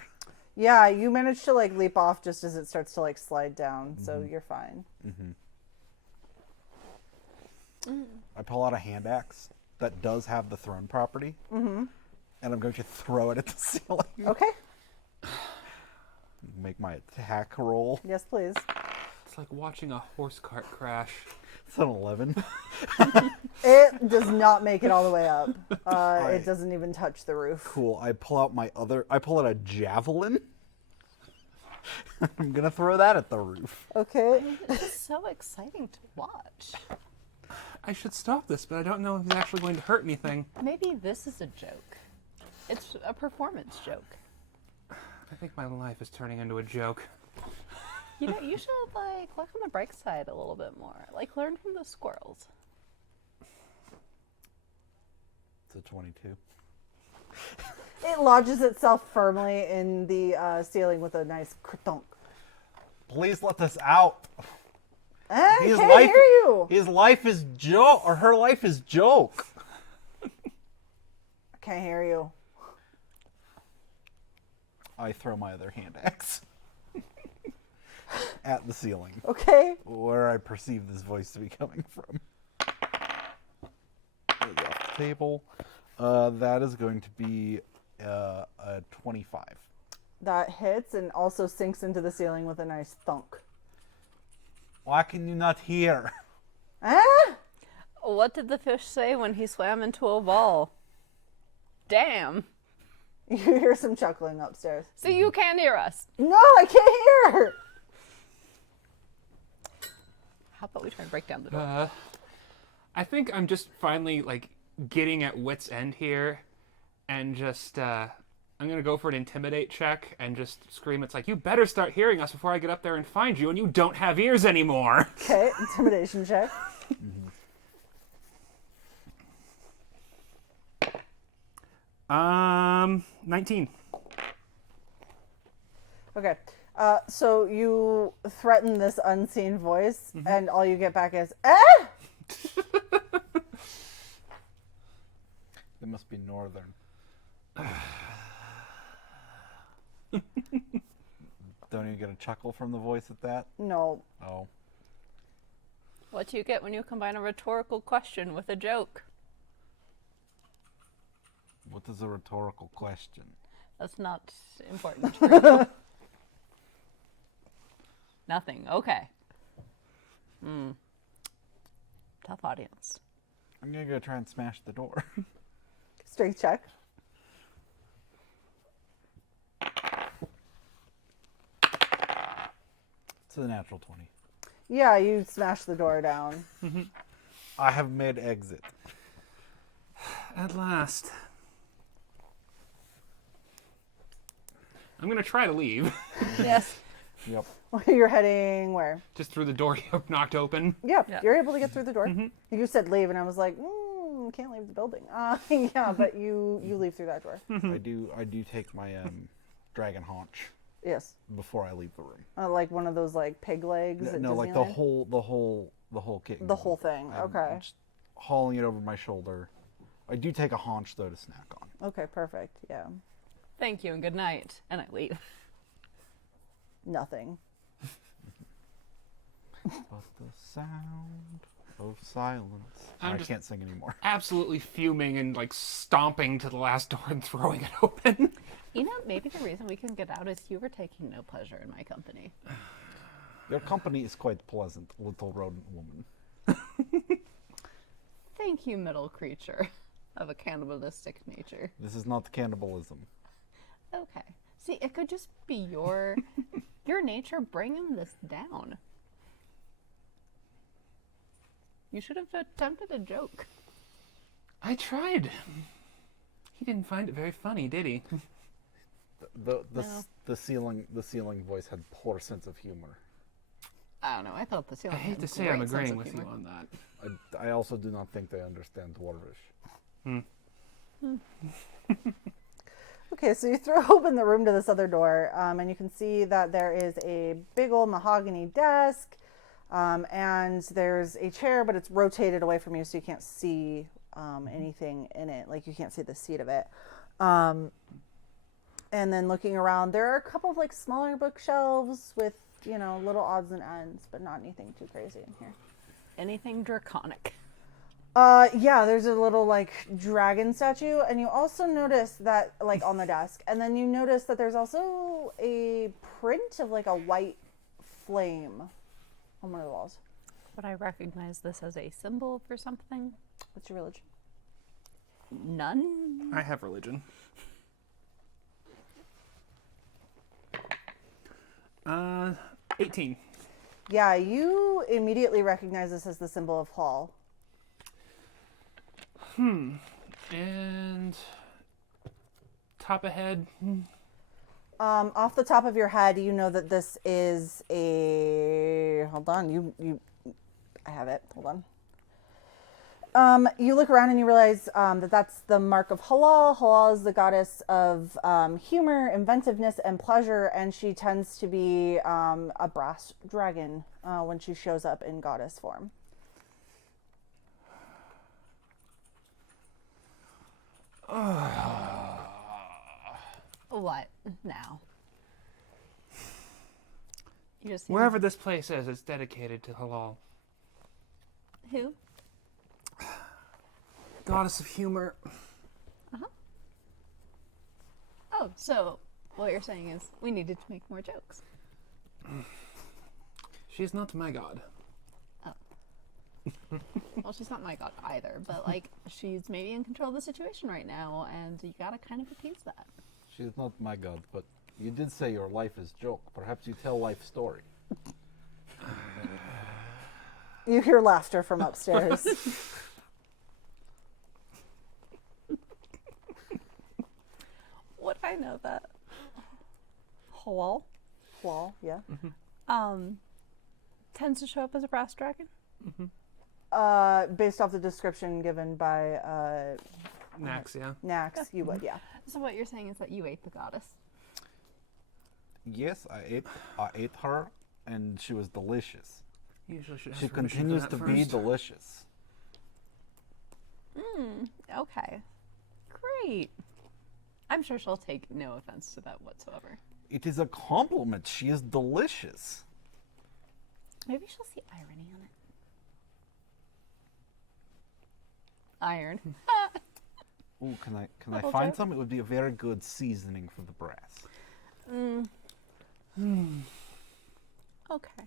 Yeah, you manage to like leap off just as it starts to like slide down, so you're fine. I pull out a hand axe that does have the thrown property, and I'm going to throw it at the ceiling. Okay. Make my attack roll. Yes, please. It's like watching a horse cart crash. It's an 11. It does not make it all the way up. It doesn't even touch the roof. Cool. I pull out a javelin. I'm gonna throw that at the roof. Okay. This is so exciting to watch. I should stop this, but I don't know if it's actually going to hurt anything. Maybe this is a joke. It's a performance joke. I think my life is turning into a joke. You know, you should like look on the bright side a little bit more. Like learn from the squirrels. 22. It lodges itself firmly in the ceiling with a nice kratonk. Please let us out. I can't hear you. His life is joke, or her life is joke. I can't hear you. I throw my other hand axe at the ceiling, Okay. where I perceive this voice to be coming from. Off the table. That is going to be a 25. That hits and also sinks into the ceiling with a nice thunk. Why can you not hear? Ah! What did the fish say when he swam into a ball? Damn. You hear some chuckling upstairs. So you can hear us. No, I can't hear. How about we try and break down the door? I think I'm just finally like getting at wit's end here, and just I'm gonna go for an intimidate check and just scream. It's like, you better start hearing us before I get up there and find you, and you don't have ears anymore. Okay, intimidation check. 19. Okay. So you threaten this unseen voice, and all you get back is, eh? They must be northern. Don't you get a chuckle from the voice at that? No. Oh. What do you get when you combine a rhetorical question with a joke? What is a rhetorical question? That's not important for you. Nothing. Okay. Tough audience. I'm gonna go try and smash the door. Strength check. It's a natural 20. Yeah, you smash the door down. I have made exit. At last. I'm gonna try to leave. Yes. Yep. You're heading where? Just through the door you knocked open. Yeah, Yeah. you're able to get through the door. You said leave, and I was like, can't leave the building. Yeah, but you leave through that door. I do take my dragon haunch Yes. before I leave the room. Like one of those like pig legs. At No, like Disneyland? the whole kit. and The whole caboodle. thing. I'm Okay. just hauling it over my shoulder. I do take a haunch though to snack on. Okay, perfect. Yeah. Thank you and good night. And I leave. Nothing. But the sound of silence. I'm I just- can't sing anymore. Absolutely fuming and like stomping to the last door and throwing it open. You know, maybe the reason we can get out is you were taking no pleasure in my company. Your company is quite pleasant, little rodent woman. Thank you, middle creature of a cannibalistic nature. This is not cannibalism. Okay. See, it could just be your nature bringing this down. You should have attempted a joke. I tried. He didn't find it very funny, did he? The ceiling voice had poor sense of humor. I don't know. I thought the ceiling. I hate had to say great I'm sense agreeing of with you humor. on that. I also do not think they understand Dwarvish. Okay, so you throw open the room to this other door, and you can see that there is a big old mahogany desk, and there's a chair, but it's rotated away from you, so you can't see anything in it. Like, you can't see the seat of it. And then looking around, there are a couple of like smaller bookshelves with, you know, little odds and ends, but not anything too crazy in here. Anything draconic. Yeah, there's a little like dragon statue, and you also notice that like on the desk, and then you notice that there's also a print of like a white flame on one of the walls. Would I recognize this as a symbol for something? What's your religion? None. I have religion. 18. Yeah, you immediately recognize this as the symbol of Hall. And top ahead. Off the top of your head, you know that this is a. Hold on, I have it. Hold on. You look around and you realize that that's the mark of Halal. Halal is the goddess of humor, inventiveness, and pleasure, and she tends to be a brass dragon when she shows up in goddess form. What now? You just Wherever this place is, it's dedicated to Halal. Who? Goddess of humor. Oh, so what you're saying is we needed to make more jokes. She is not my god. Well, she's not my god either, but like she's maybe in control of the situation right now, and you gotta kind of appease that. She's not my god, but you did say your life is joke. Perhaps you tell life story. You hear laughter from upstairs. Would I know that? Halal Halal, yeah. tends to show up as a brass dragon. Based off the description given by Nax, yeah. Nax, you would, yeah. So what you're saying is that you ate the goddess. Yes, I ate her, and she was delicious. Usually should She ask permission for continues that to be first. delicious. Okay. Great. I'm sure she'll take no offense to that whatsoever. It is a compliment. She is delicious. Maybe she'll see irony on it. Iron. Ooh, can I Little find joke. some? It would be a very good seasoning for the brass. Okay.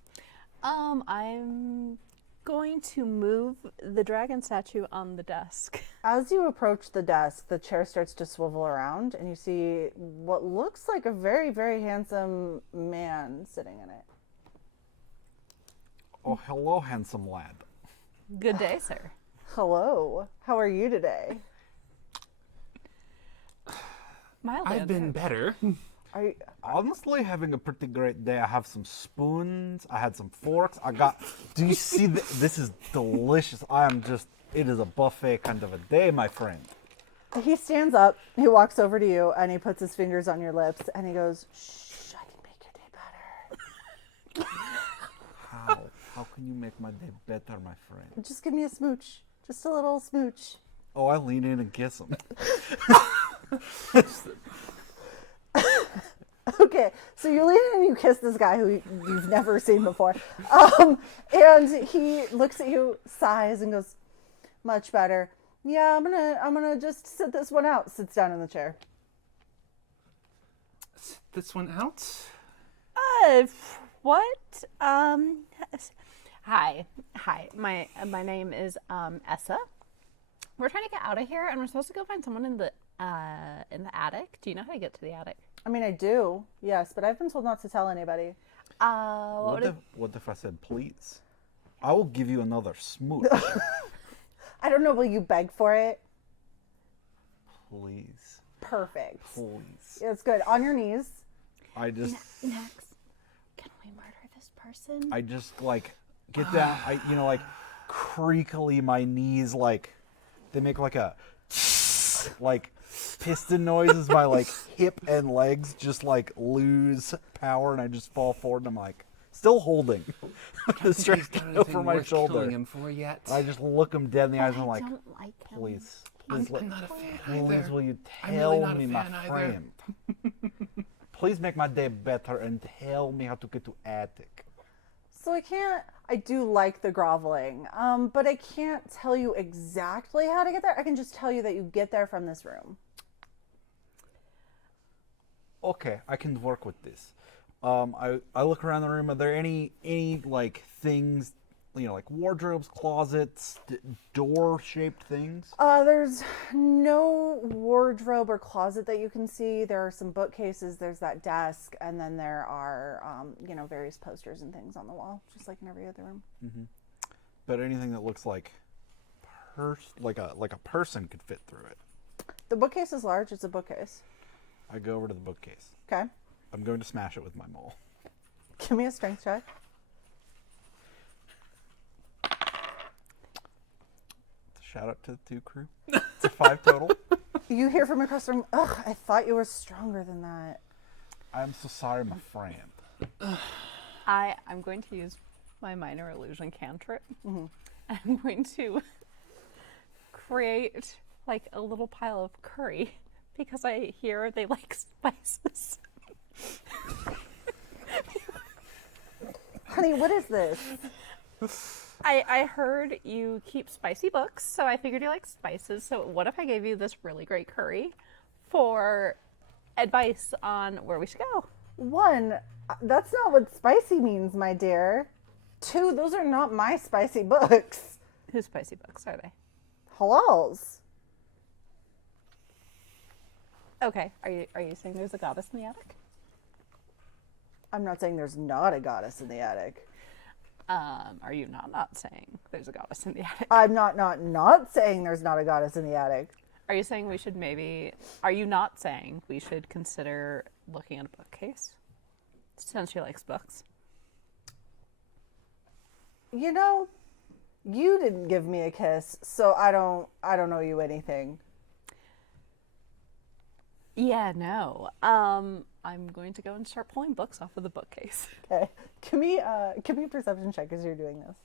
I'm going to move the dragon statue on the desk. As you approach the desk, the chair starts to swivel around, and you see what looks like a very, very handsome man sitting in it. Oh, hello, handsome lad. Good day, sir. Hello, how are you today? Mildly I've been unfair. better. Are you, Honestly, having a pretty great day. I have some spoons. I had some forks. Do you see this is delicious. It is a buffet kind of a day, my friend. he stands up, he walks over to you, and he puts his fingers on your lips, and he goes, "Shh, I can make your day better." How can you make my day better, my friend? Just give me a smooch. Just a little smooch. Oh, I lean in and kiss him. Okay, so you lean in and you kiss this guy who you've never seen before. And he looks at you, sighs, and goes, "Much better. Yeah, I'm gonna just sit this one out." Sits down in the chair. Sit this one out. What? Hi. My name is Essa. We're trying to get out of here, and we're supposed to go find someone in the attic. Do you know how to get to the attic? I mean, I do, yes, but I've been told not to tell anybody. What if I said please? I will give you another smooch. I don't know, will you beg for it? Please. Perfect. Please. It's good. On your knees. Next, can we murder this person? I just like get down. Like creakily, my knees they make like a like piston noises. My like hip and legs just like lose power, and I just fall forward. And I'm like still holding this He's straight got over anything my worth shoulder. killing him for yet. I just look him dead in the eyes, and I'm I like, don't like him. please, I'm please, not a fan please, either. will you I'm really tell not a me, my fan either. friend? Please make my day better and tell me how to get to attic. So I do like the groveling, but I can't tell you exactly how to get there. I can just tell you that you get there from this room. Okay, I can work with this. I look around the room. Are there any like things, like wardrobes, closets, door-shaped things? There's no wardrobe or closet that you can see. There are some bookcases, there's that desk, and then there are, various posters and things on the wall, just like in every other room. But anything that looks like like a person could fit through it. The bookcase is large, it's a bookcase. I go over to the bookcase. Okay. I'm going to smash it with my maul. Give me a strength check. It's a shout out to the 2 crew. It's a 5 total. You hear from across the room, ugh, I thought you were stronger than that. I'm so sorry, my friend. I'm going to use my minor illusion cantrip. I'm going to create like a little pile of curry because I hear they like spices. Honey, what is this? I heard you keep spicy books, so I figured you like spices. So what if I gave you this really great curry for advice on where we should go? 1, that's not what spicy means, my dear. 2, those are not my spicy books. Whose spicy books are they? Halal's. Okay, are you saying there's a goddess in the attic? I'm not saying there's not a goddess in the attic. Are you not saying there's a goddess in the attic? I'm not saying there's not a goddess in the attic. Are you saying we should are you not saying we should consider looking at a bookcase? Since she likes books. You know, you didn't give me a kiss, so I don't owe you anything. Yeah, no. I'm going to go and start pulling books off of the bookcase. Okay. Give me a perception check as you're doing this.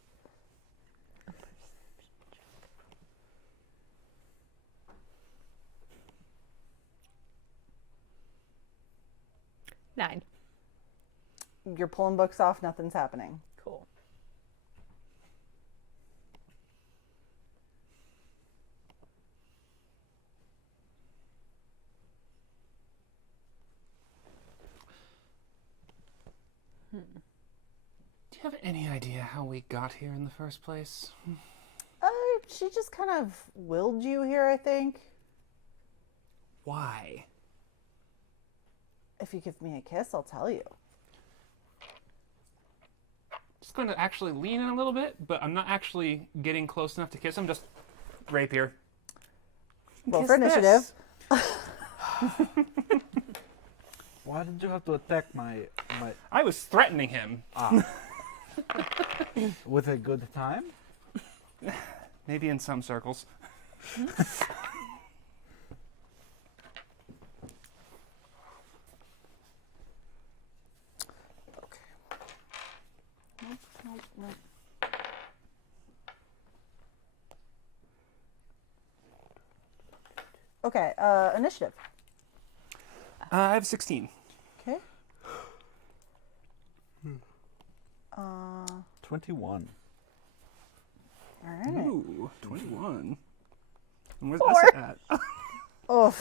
A perception check. 9. You're pulling books off, nothing's happening. Cool. Do you have any idea how we got here in the first place? She just kind of willed you here, I think. Why? If you give me a kiss, I'll tell you. Just going to actually lean in a little bit, but I'm not actually getting close enough to kiss him. Just rapier. Well, Kiss for initiative. this. Why did you have to attack my I was threatening him. with a good time? Maybe in some circles. Okay, initiative. I have 16. Okay. 21. All right. Ooh, 21. And where's 4. Essa at? Oh.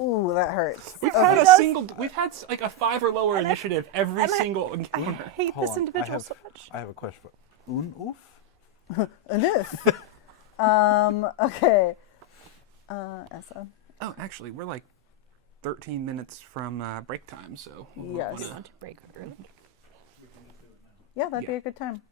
Ooh, that hurts. We've Okay. had does- we've had like a 5 or lower initiative every single I encounter. hate Hold this on, individual so much. I have a question. Oof? Enough. Okay. Essa. Oh, actually, we're like 13 minutes from break time, so we'll Yes. Do you wanna- want to break early? Yeah, that'd be Yeah. a good time.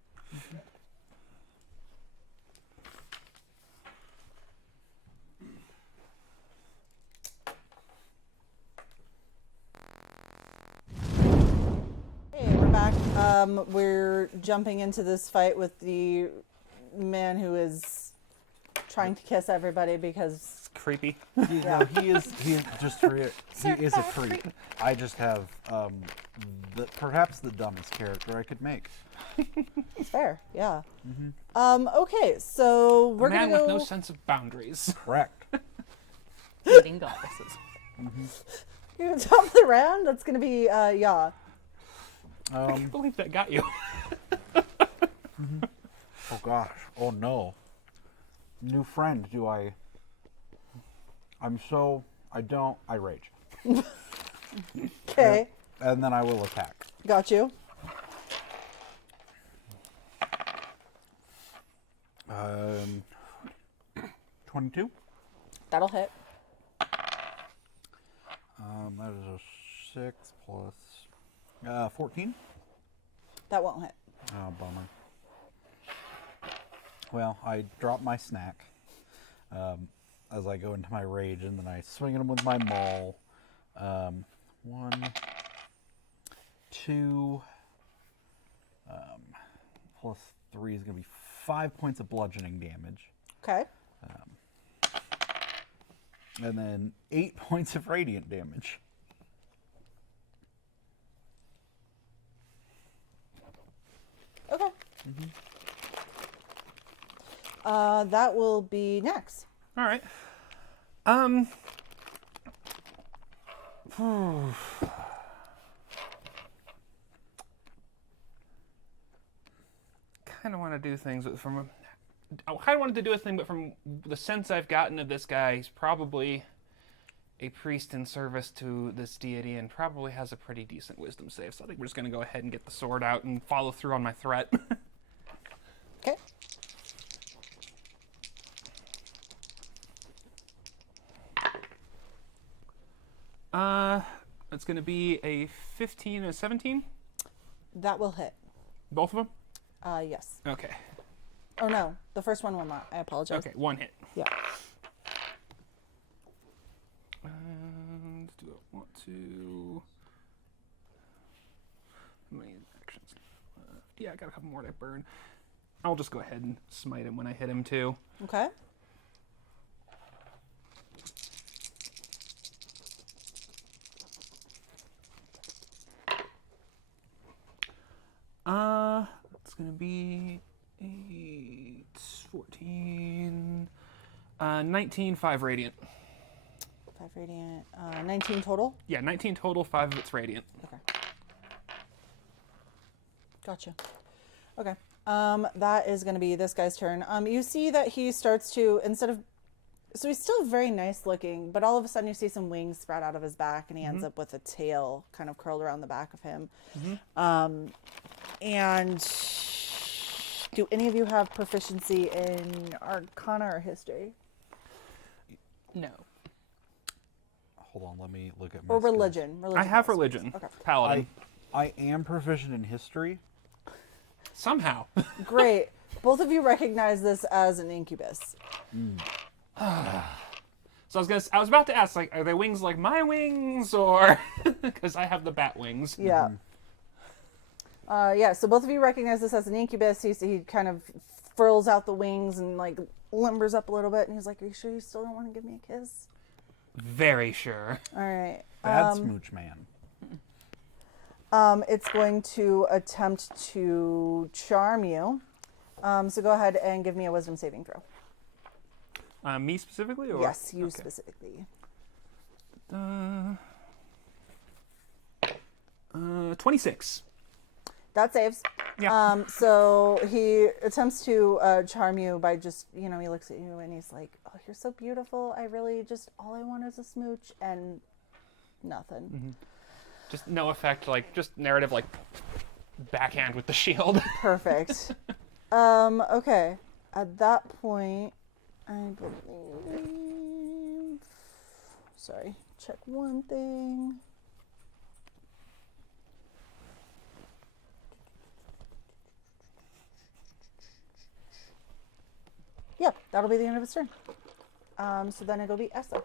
Hey, we're back. We're jumping into this fight with the man who is trying to kiss everybody because It's creepy. Yeah. He is just he is a creep. I just have perhaps the dumbest character I could make. it's fair. Yeah. Okay, so we're A man gonna go. with no sense of boundaries. Correct. Eating goddesses. You're top of the round. That's gonna be yeah. I can't believe that got you. Oh gosh. Oh no. New friend, do I? I rage. Okay, And then I will attack. got you. 22. That'll hit. That is a 6 plus 14. That won't hit. Oh, bummer. Well, I drop my snack as I go into my rage, and then I swing at him with my maul. 1, 2, plus 3 is going to be 5 points of bludgeoning damage. Okay. And then 8 points of radiant damage. Okay. That will be next. All right. Kind of want to do things from. I kind of wanted to do a thing, but from the sense I've gotten of this guy, he's probably a priest in service to this deity and probably has a pretty decent wisdom save. So I think we're just going to go ahead and get the sword out and follow through on my threat. Okay. It's going to be a 15 and a 17. That will hit. Both of them? Yes. Okay. Oh no, the first one will not. I apologize. Okay, one hit. Yeah. And do I want to? How many actions left? Yeah, I got a couple more to burn. I'll just go ahead and smite him when I hit him too. Okay. It's gonna be 8, 14, 19, 5 radiant. 5 radiant. 19 total. Yeah, 19 total, 5 of it's radiant. Okay. Gotcha. Okay. That is going to be this guy's turn. You see that he starts to, so he's still very nice looking, but all of a sudden you see some wings sprout out of his back and he ends up with a tail kind of curled around the back of him. And do any of you have proficiency in Arcana or History? No. Hold on, let me look at my Or skills. religion? I have skills. religion. Okay. Paladin. I am proficient in history. Somehow. Great. Both of you recognize this as an incubus. So I was about to ask, like, are they wings like my wings, or because I have the bat wings? Yeah. Yeah, so both of you recognize this as an incubus. He kind of furls out the wings and like limbers up a little bit, and he's like, "Are you sure you still don't want to give me a kiss?" Very sure. All right. Bad Smooch-Man. It's going to attempt to charm you. So go ahead and give me a wisdom saving throw. Me specifically, or Yes, you Okay. specifically. 26. That saves. Yeah. So he attempts to charm you by just, he looks at you and he's like, "Oh, you're so beautiful. I really all I want is a smooch," and nothing. Just no effect, like just narrative, like backhand with the shield. Perfect. Okay. At that point, I believe. Sorry. Check one thing. Yep, that'll be the end of his turn. So then it'll be Essa.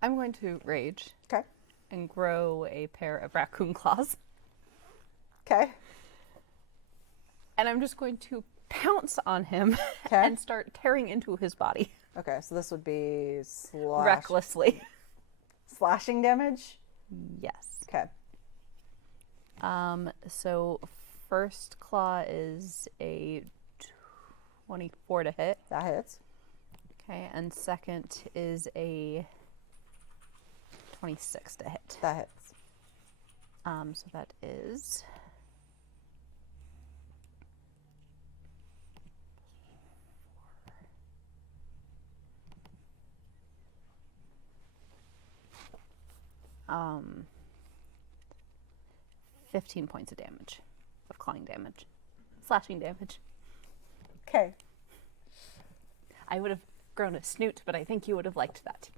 I'm going to rage Okay. and grow a pair of raccoon claws. Okay. And I'm just going to pounce on him Okay. and start tearing into his body Okay, so this would be recklessly. slashing damage. Yes. Okay. So first claw is a 24 to hit. That hits. Okay, and second is a 26 to hit. That hits. So that is 15 points of damage, of clawing damage, slashing damage. Okay. I would have grown a snoot, but I think you would have liked that.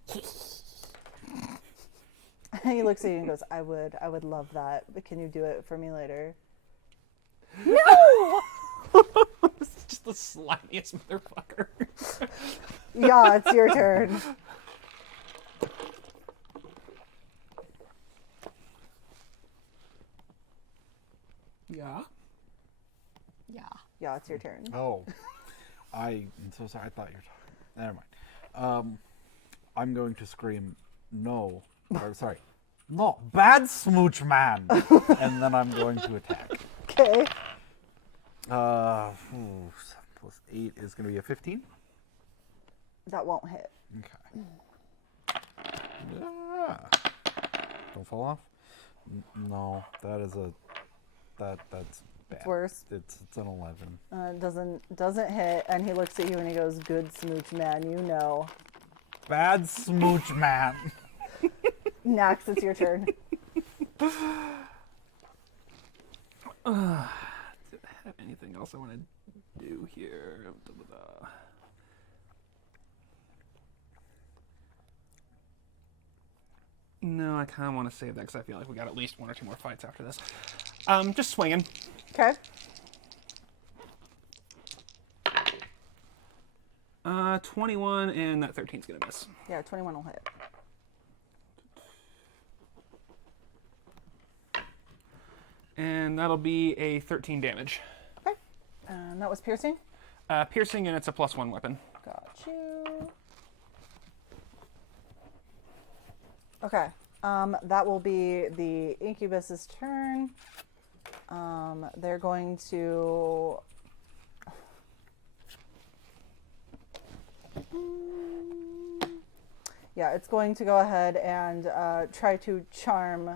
He looks at you and goes, I would love that, but can you do it for me later? No! This is just the slimiest motherfucker. Yeah, it's your turn. Yeah. Yeah. Yeah, it's your turn. Oh. I'm so sorry. I thought you were talking. Never mind. I'm going to scream, no. Or, sorry. No, Bad Smooch-Man! And then I'm going to attack. Okay. 7 plus 8 is going to be a 15. That won't hit. Okay. Don't fall off? No, that is that's bad. It's worse. It's an 11. Doesn't hit, and he looks at you and he goes, "Good smooch, man. You know." Bad Smooch-Man! Nax, it's your turn. Do I have anything else I want to do here? No, I kind of want to save that because I feel like we got at least 1 or 2 more fights after this. Just swinging. Okay. 21, and that 13's going to miss. Yeah, 21 will hit. And that'll be a 13 damage. Okay. And that was piercing? Piercing, and it's a +1 weapon. Got you. Okay. That will be the incubus's turn. They're going to... Yeah, it's going to go ahead and try to charm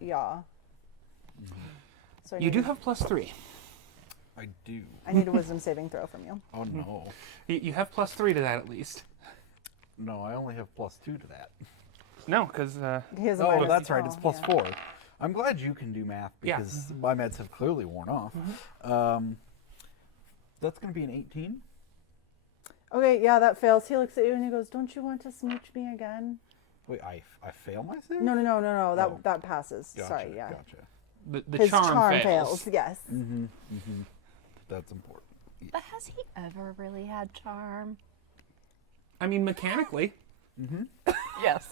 Yaw. So You do have +3. I do. I need a wisdom saving throw from you. Oh, no. You have +3 to that at least. No, I only have +2 to that. No, because He has a Oh, minus- that's right. It's oh, +4. I'm glad you can do math Yeah. because my meds have clearly worn off. That's going to be an 18. Okay, yeah, that fails. He looks at you and he goes, "Don't you want to smooch me again?" Wait, I fail my save? No. That Oh. that passes. Gotcha, Sorry, yeah. Gotcha. the His charm, fails. Yes. That's important. But has he ever really had charm? I mean, mechanically. Yes.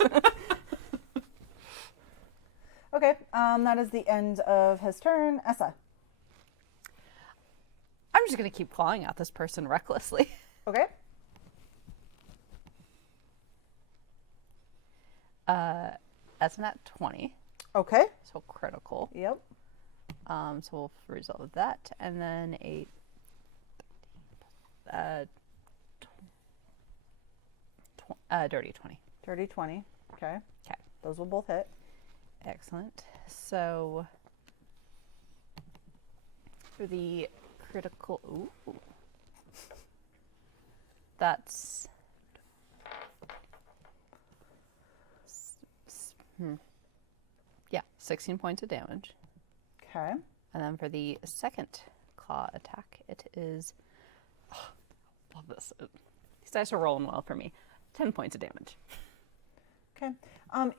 Okay, that is the end of his turn. Essa. I'm just going to keep clawing at this person recklessly. Okay. That's not 20, Okay. so critical. Yep. So we'll resolve that. And then a dirty 20. Dirty 20. Okay. Okay. Those will both hit. Excellent. So for the critical, ooh, that's yeah, 16 points of damage. Okay. And then for the second claw attack, it is love this. These dice are rolling well for me. 10 points of damage. Okay.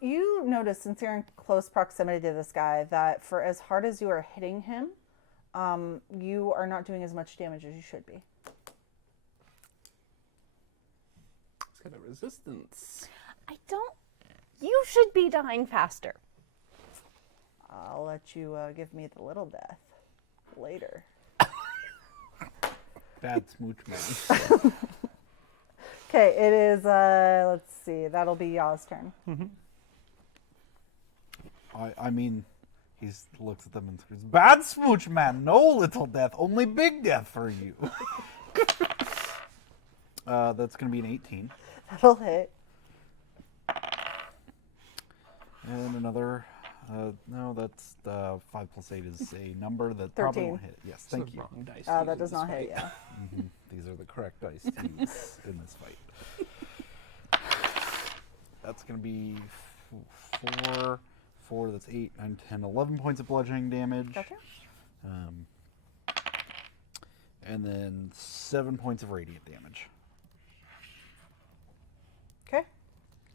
You notice, since you're in close proximity to this guy, that for as hard as you are hitting him, you are not doing as much damage as you should be. It's got a resistance. I don't. You should be dying faster. I'll let you give me the little death later. Bad Smooch-Man. Okay, it is, let's see, that'll be Yaw's turn. I mean, he looks at them and screams, "Bad Smooch-Man, no little death, only big death for you." That's going to be an 18. That'll hit. And another, no, that's 5 plus 8 is a number that probably 13. won't hit. Yes, It's the thank you. wrong dice to use That in does this not fight. hit, yeah. These are the correct dice to use in this fight. That's going to be 4, that's 8, 9, 10, 11 points of bludgeoning damage. Gotcha. And then 7 points of radiant damage. Okay,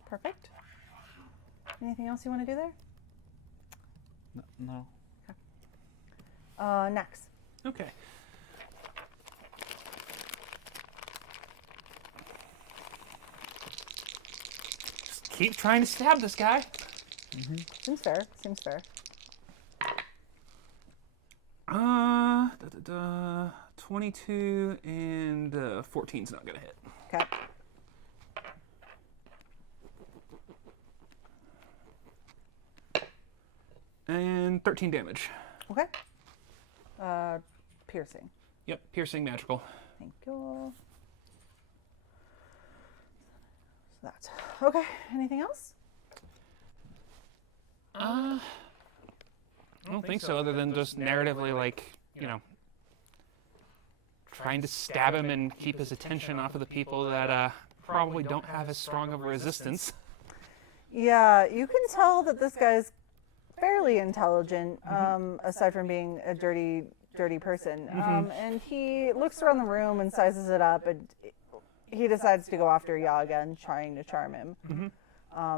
perfect. Anything else you want to do there? No. Next. Okay. Just keep trying to stab this guy. Seems fair. Seems fair. 22 and 14's not going to hit. Okay. And 13 damage. Okay. Piercing. Yep, piercing magical. Thank you. So that. Okay. Anything else? I don't think so, other than just narratively, like, you know, trying to stab him and keep his attention off of the people that probably don't have as strong of a resistance. Yeah, you can tell that this guy's fairly intelligent, aside from being a dirty person. And he looks around the room and sizes it up, and he decides to go after Ya again, trying to charm him.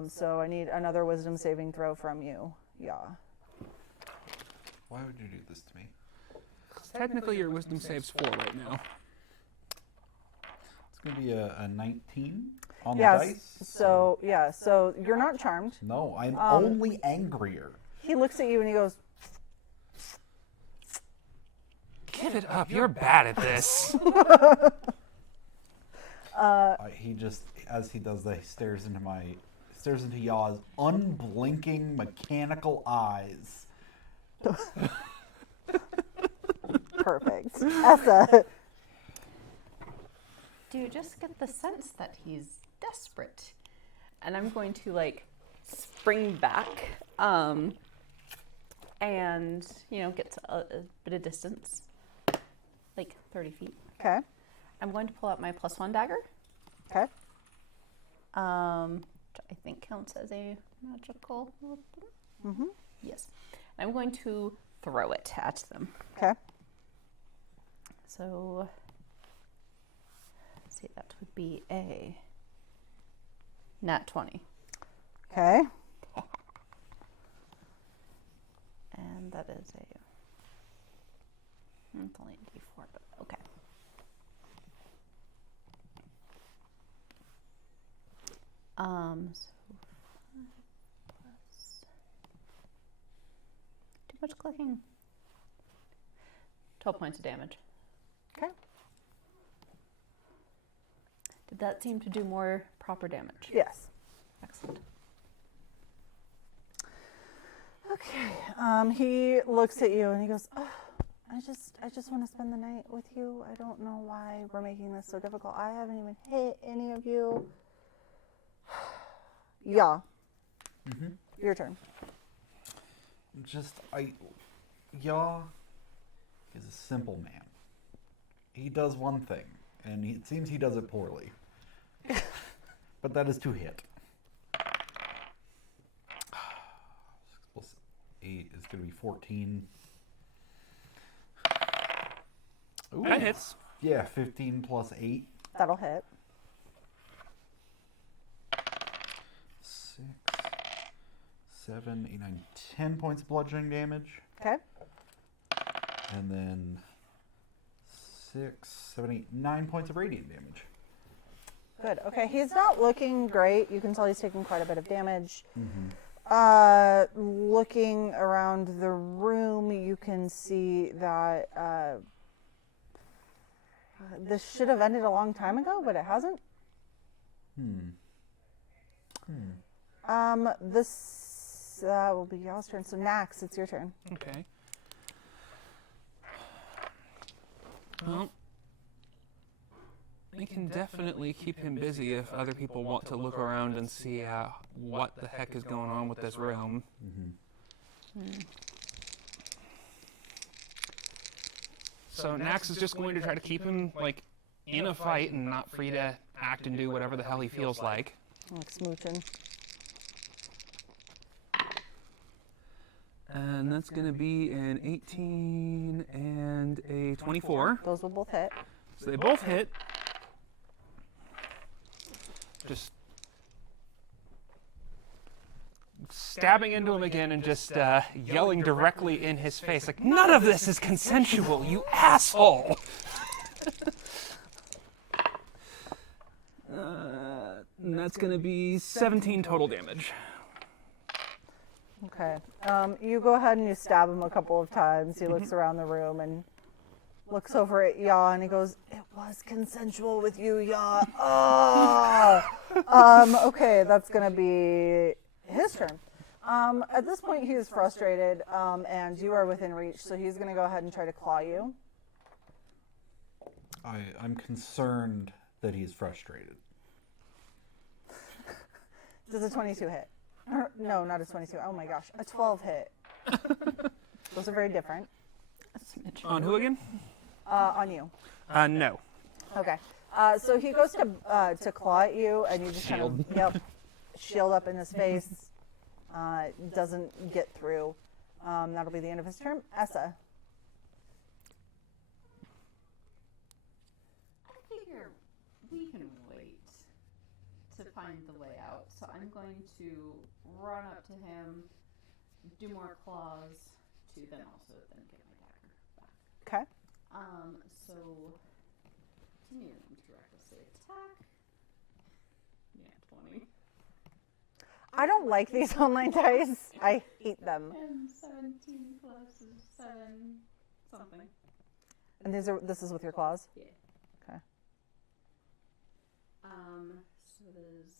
So I need another wisdom saving throw from you, Ya. Why would you do this to me? Technically, your wisdom save's 4 right now. It's going to be a 19 on the Yes. dice. So yeah. So you're not charmed. No, I'm only angrier. He looks at you and he goes, Give it up, you're bad at this. He just, as he does that, he stares into Ya's unblinking mechanical eyes. "Perfect." Essa. Do you just get the sense that he's desperate? And I'm going to like spring back and, you know, get to a bit of distance, like 30 feet. Okay. I'm going to pull out my +1 dagger, Okay. which I think counts as a magical weapon. Yes. I'm going to throw it at them. Okay. So, let's see, that would be a nat 20. Okay. And that is a, it's only a d4, but okay. So 5 plus, too much clicking. 12 points of damage. Okay. Did that seem to do more proper damage? Yes. Excellent. Okay. He looks at you and he goes, "Oh, I just want to spend the night with you. I don't know why we're making this so difficult. I haven't even hit any of you." Yeah. Your turn. Ya is a simple man. He does one thing, and it seems he does it poorly. But that is to hit. 6 plus 8 is going to be 14. Ooh. That hits. Yeah, 15 plus 8. That'll hit. 6, 7, 8, 9, 10 points of bludgeoning damage. Okay. And then 6, 7, 8, 9 points of radiant damage. Good. Okay. He's not looking great. You can tell he's taking quite a bit of damage. Looking around the room, you can see that this should have ended a long time ago, but it hasn't. This will be y'all's turn. So Nax, it's your turn. Okay. Well, we can definitely keep him busy if other people want to look around and see what the heck is going on with this room. So Nax is just going to try to keep him like in a fight and not free to act and do whatever the hell he feels like. Like smooching. And that's going to be an 18 and a 24. Those will both hit. So they both hit. Just stabbing into him again and just yelling directly in his face, like, "None of this is consensual, you asshole!" And that's going to be 17 total damage. Okay. You go ahead and you stab him a couple of times. He looks around the room and looks over at Yaw and he goes, "It was consensual with you, Yaw." Oh. Okay, that's gonna be his turn. At this point, he is frustrated, and you are within reach, so he's gonna go ahead and try to claw you. I'm concerned that he's frustrated. Does a 22 hit? No, not a 22. Oh my gosh, a 12 hit. Those are very different. On who again? On you. No. Okay. So he goes to claw at you, and you just kind of shield up in his face. Doesn't get through. That'll be the end of his turn. Essa. I figure we can wait to find the way out. So I'm going to run up to him, do more claws, to then also then get my dagger back. Okay. So continuing to recklessly attack. Yeah, 20. I don't like these online dice. I hate them. And 17 plus 7 something. And this is with your claws? Yeah. Okay. So it is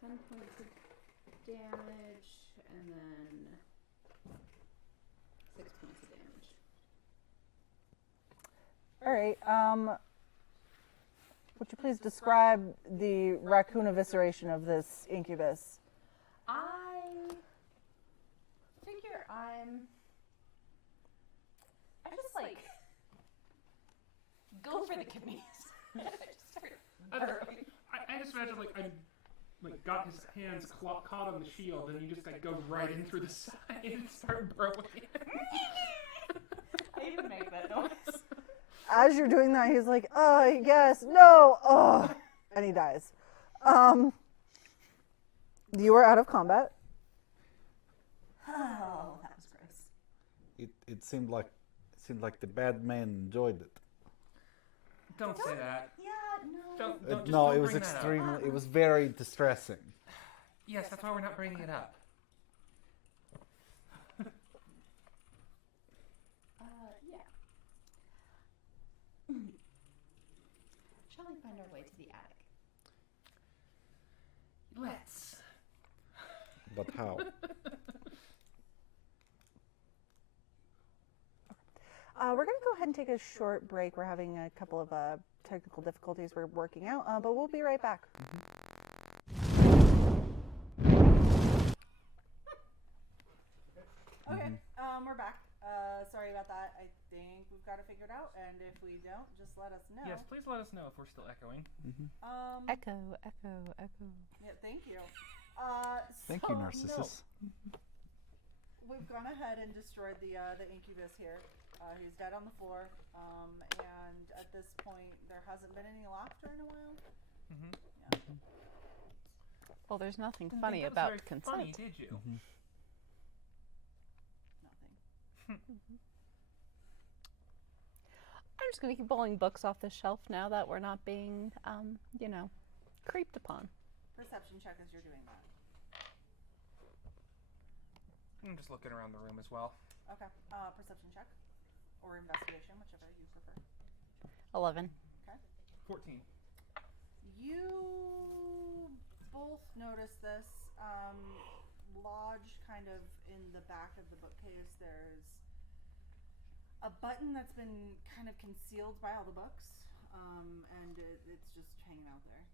10 points of damage and then 6 points of damage. All right. Would you please describe the raccoon evisceration of this incubus? I figure I just like go for the kidneys. I just start I just imagine I got his hands caught on the shield, and you just go right in through the side and start burrowing. I even make that noise. As you're doing that, he's like, yes, no, and he dies. You are out of combat. Oh, that was gross. It seemed like the bad man enjoyed it. Don't say that. Yeah, no. No, it don't was bring that up. extremely. It was very distressing. Yes, that's why we're not bringing it up. Yeah. Shall we find our way to the attic? Let's. But how? We're going to go ahead and take a short break. We're having a couple of technical difficulties we're working out, but we'll be right back. Okay, we're back. Sorry about that. I think we've got it figured out, and if we don't, just let us know. Yes, please let us know if we're still echoing. Echo. Yeah, thank you. Thank you, Narcissus. We've gone ahead and destroyed the incubus here. He's dead on the floor, and at this point, there hasn't been any laughter in a while. Yeah. Well, there's nothing Didn't funny think that was about very consent. funny, did you? Nothing. I'm just going to keep pulling books off the shelf now that we're not being, creeped upon. Perception check as you're doing that. I'm just looking around the room as well. Okay. Perception check or investigation, whichever you prefer. 11. Okay. 14. You both notice this. Lodged kind of in the back of the bookcase, there's a button that's been kind of concealed by all the books, and it's just hanging out there.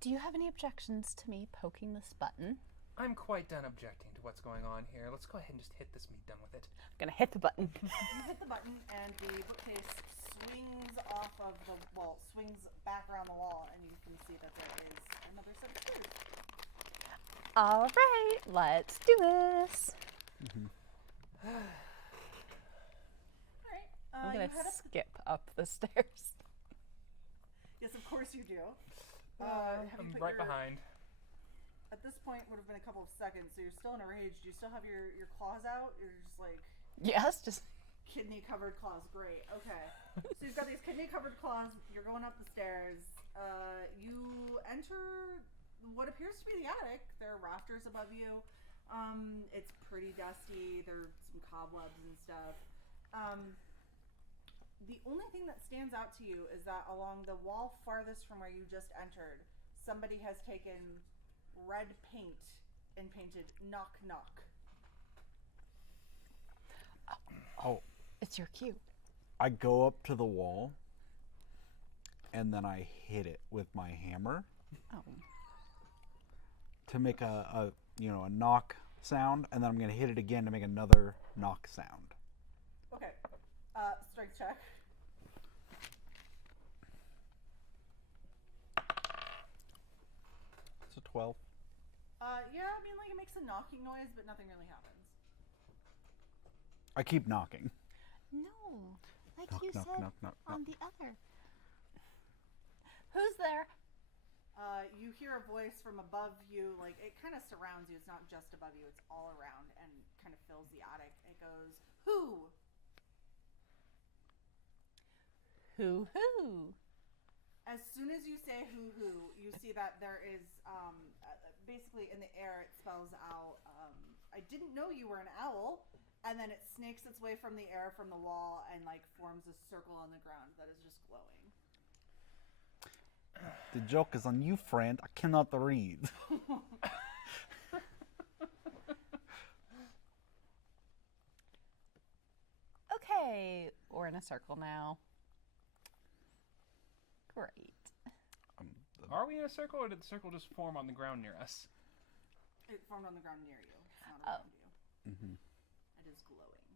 Do you have any objections to me poking this button? I'm quite done objecting to what's going on here. Let's go ahead and just hit this and be done with it. I'm going to hit the button. You hit the button, and the bookcase swings off of the wall, swings back around the wall, and you can see that there is another set of stairs. All right, let's do this. Alright, I'm going you to head up skip up the stairs. Yes, of course you do. I'm right behind. At this point, would have been a couple of seconds, so you're still in a rage. Do you still have your claws out? You're just like... Yes, just... Kidney-covered claws. Great. Okay. So you've got these kidney-covered claws. You're going up the stairs. You enter what appears to be the attic. There are rafters above you. It's pretty dusty. There's some cobwebs and stuff. The only thing that stands out to you is that along the wall farthest from where you just entered, somebody has taken red paint and painted knock knock. Oh, It's your cue. I go up to the wall, and then I hit it with my hammer Oh. to make a knock sound, and then I'm gonna hit it again to make another knock sound. Okay. Strength check. It's a 12. Yeah, I mean, like, it makes a knocking noise, but nothing really happens. I keep knocking. No, like Knock, you knock, said knock, knock, on the other. Who's there? You hear a voice from above you, like, it kind of surrounds you. It's not just above you, it's all around and kind of fills the attic. It goes, who? Who? As soon as you say who, you see that there is, basically in the air, it spells out, I didn't know you were an owl. And then it snakes its way from the air from the wall and, like, forms a circle on the ground that is just glowing. The joke is on you, friend. I cannot read. Okay, we're in a circle now. Great. Are we in a circle, or did the circle just form on the ground near us? It formed on the ground near you. It's not around you. Mm-hmm. It is glowing.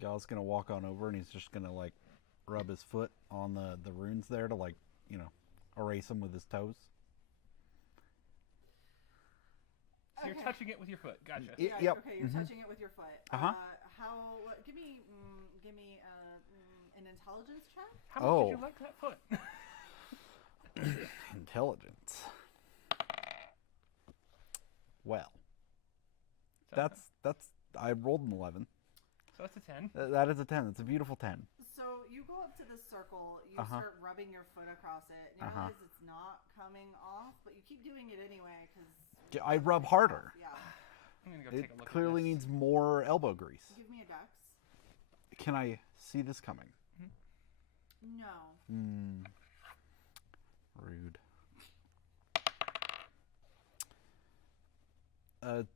Gal's gonna walk on over, and he's just gonna, like, rub his foot on the runes there to, like, erase them with his toes. So you're touching it with your foot. Gotcha. Yeah, Yep. okay, you're touching it with your foot. Uh-huh. Give me an intelligence check? How much Oh. did you like that foot? Intelligence. Well, that's I rolled an 11. So that's a 10. That is a 10. It's a beautiful 10. So you go up to the circle, you Uh-huh. start rubbing your foot across it, and you realize it's not coming off, but you keep doing it anyway because I rub harder. Yeah. I'm gonna go take a It look clearly at this. needs more elbow grease. Give me a dex. Can I see this coming? No. Rude.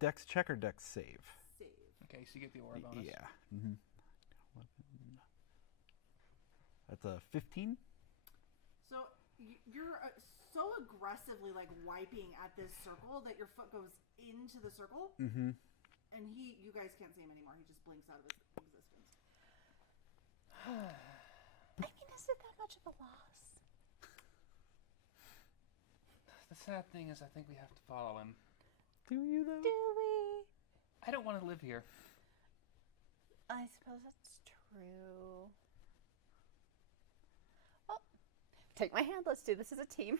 Dex check or dex save? Save. Okay, so you get the aura bonus. Yeah. Mm-hmm. That's a 15. So you're so aggressively, like, wiping at this circle that your foot goes into the circle, Mm-hmm. and you guys can't see him anymore. He just blinks out of his existence. I mean, is it that much of a loss? The sad thing is, I think we have to follow him. Do you though? Do we? I don't want to live here. I suppose that's true. Oh, take my hand. Let's do this as a team.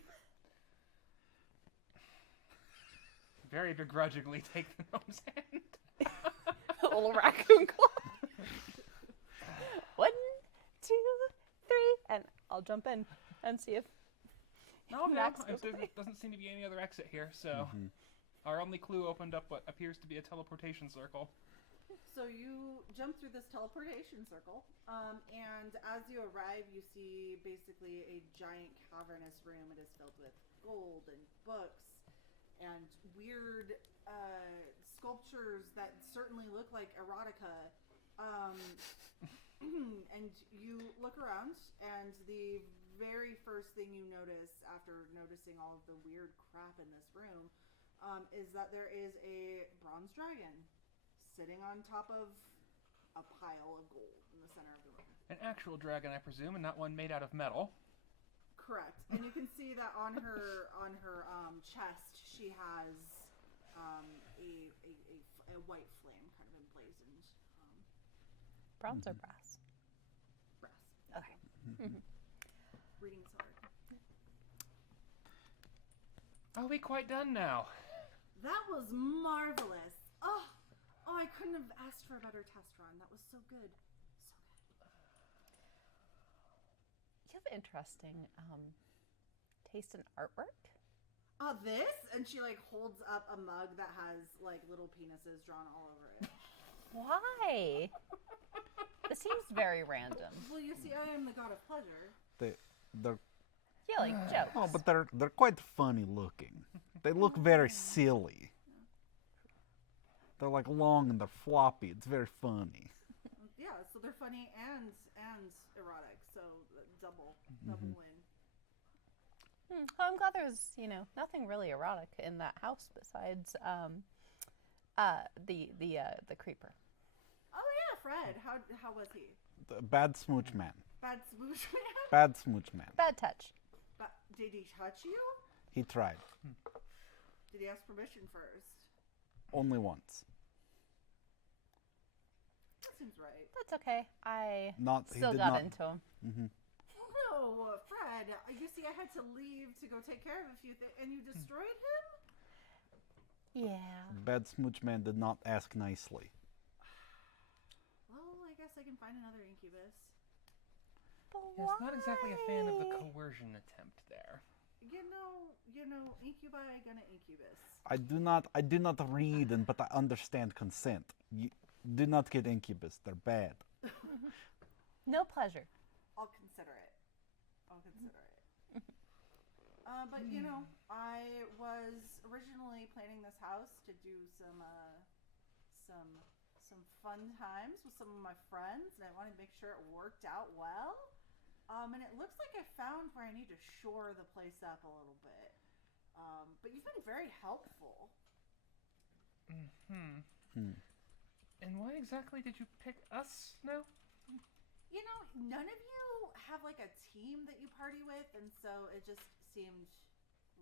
Very begrudgingly take the gnome's hand. A little raccoon claw. 1, 2, 3, and I'll jump in and see if No, Max there goes away. doesn't seem to be any other exit here, so our only clue opened up what appears to be a teleportation circle. So you jump through this teleportation circle, and as you arrive, you see basically a giant cavernous room. It is filled with gold and books and weird sculptures that certainly look like erotica. And you look around, and the very first thing you notice after noticing all of the weird crap in this room is that there is a bronze dragon sitting on top of a pile of gold in the center of the room. An actual dragon, I presume, and not one made out of metal. Correct. And you can see that on her chest she has a white flame kind of emblazoned. bronze or brass. Brass. Okay. Reading is hard. Are we quite done now? That was marvelous. Oh, I couldn't have asked for a better test run. That was so good. So good. You have interesting taste in artwork. This? And she like holds up a mug that has like little penises drawn all over it. Why? This seems very random. Well, you see, I am the god of pleasure. They're Yeah, like jokes. oh, but they're quite funny looking. They look very silly. They're like long and they're floppy. It's very funny. Yeah, so they're funny and erotic. So double win. Well, I'm glad there's, nothing really erotic in that house besides the creeper. Oh yeah, Fred. How was he? The Bad Smooch-Man. Bad Smooch-Man? Bad Smooch-Man. Bad touch. Did he touch you? He tried. Did he ask permission first? Only once. That seems right. That's okay. I He still did got not- into him. Oh no, Fred. You see, I had to leave to go take care of a few things, and you destroyed him? Yeah. Bad Smooch-Man did not ask nicely. Well, I guess I can find another incubus. But Yes, not exactly a fan of the why? coercion attempt there. You know, incubi gonna incubus. I do not read but I understand consent. You do not get incubus. They're bad. No pleasure. I'll consider it. But I was originally planning this house to do some fun times with some of my friends, and I wanted to make sure it worked out well. And it looks like I found where I need to shore the place up a little bit. But you've been very helpful. And why exactly did you pick us now? None of you have like a team that you party with, and so it just seemed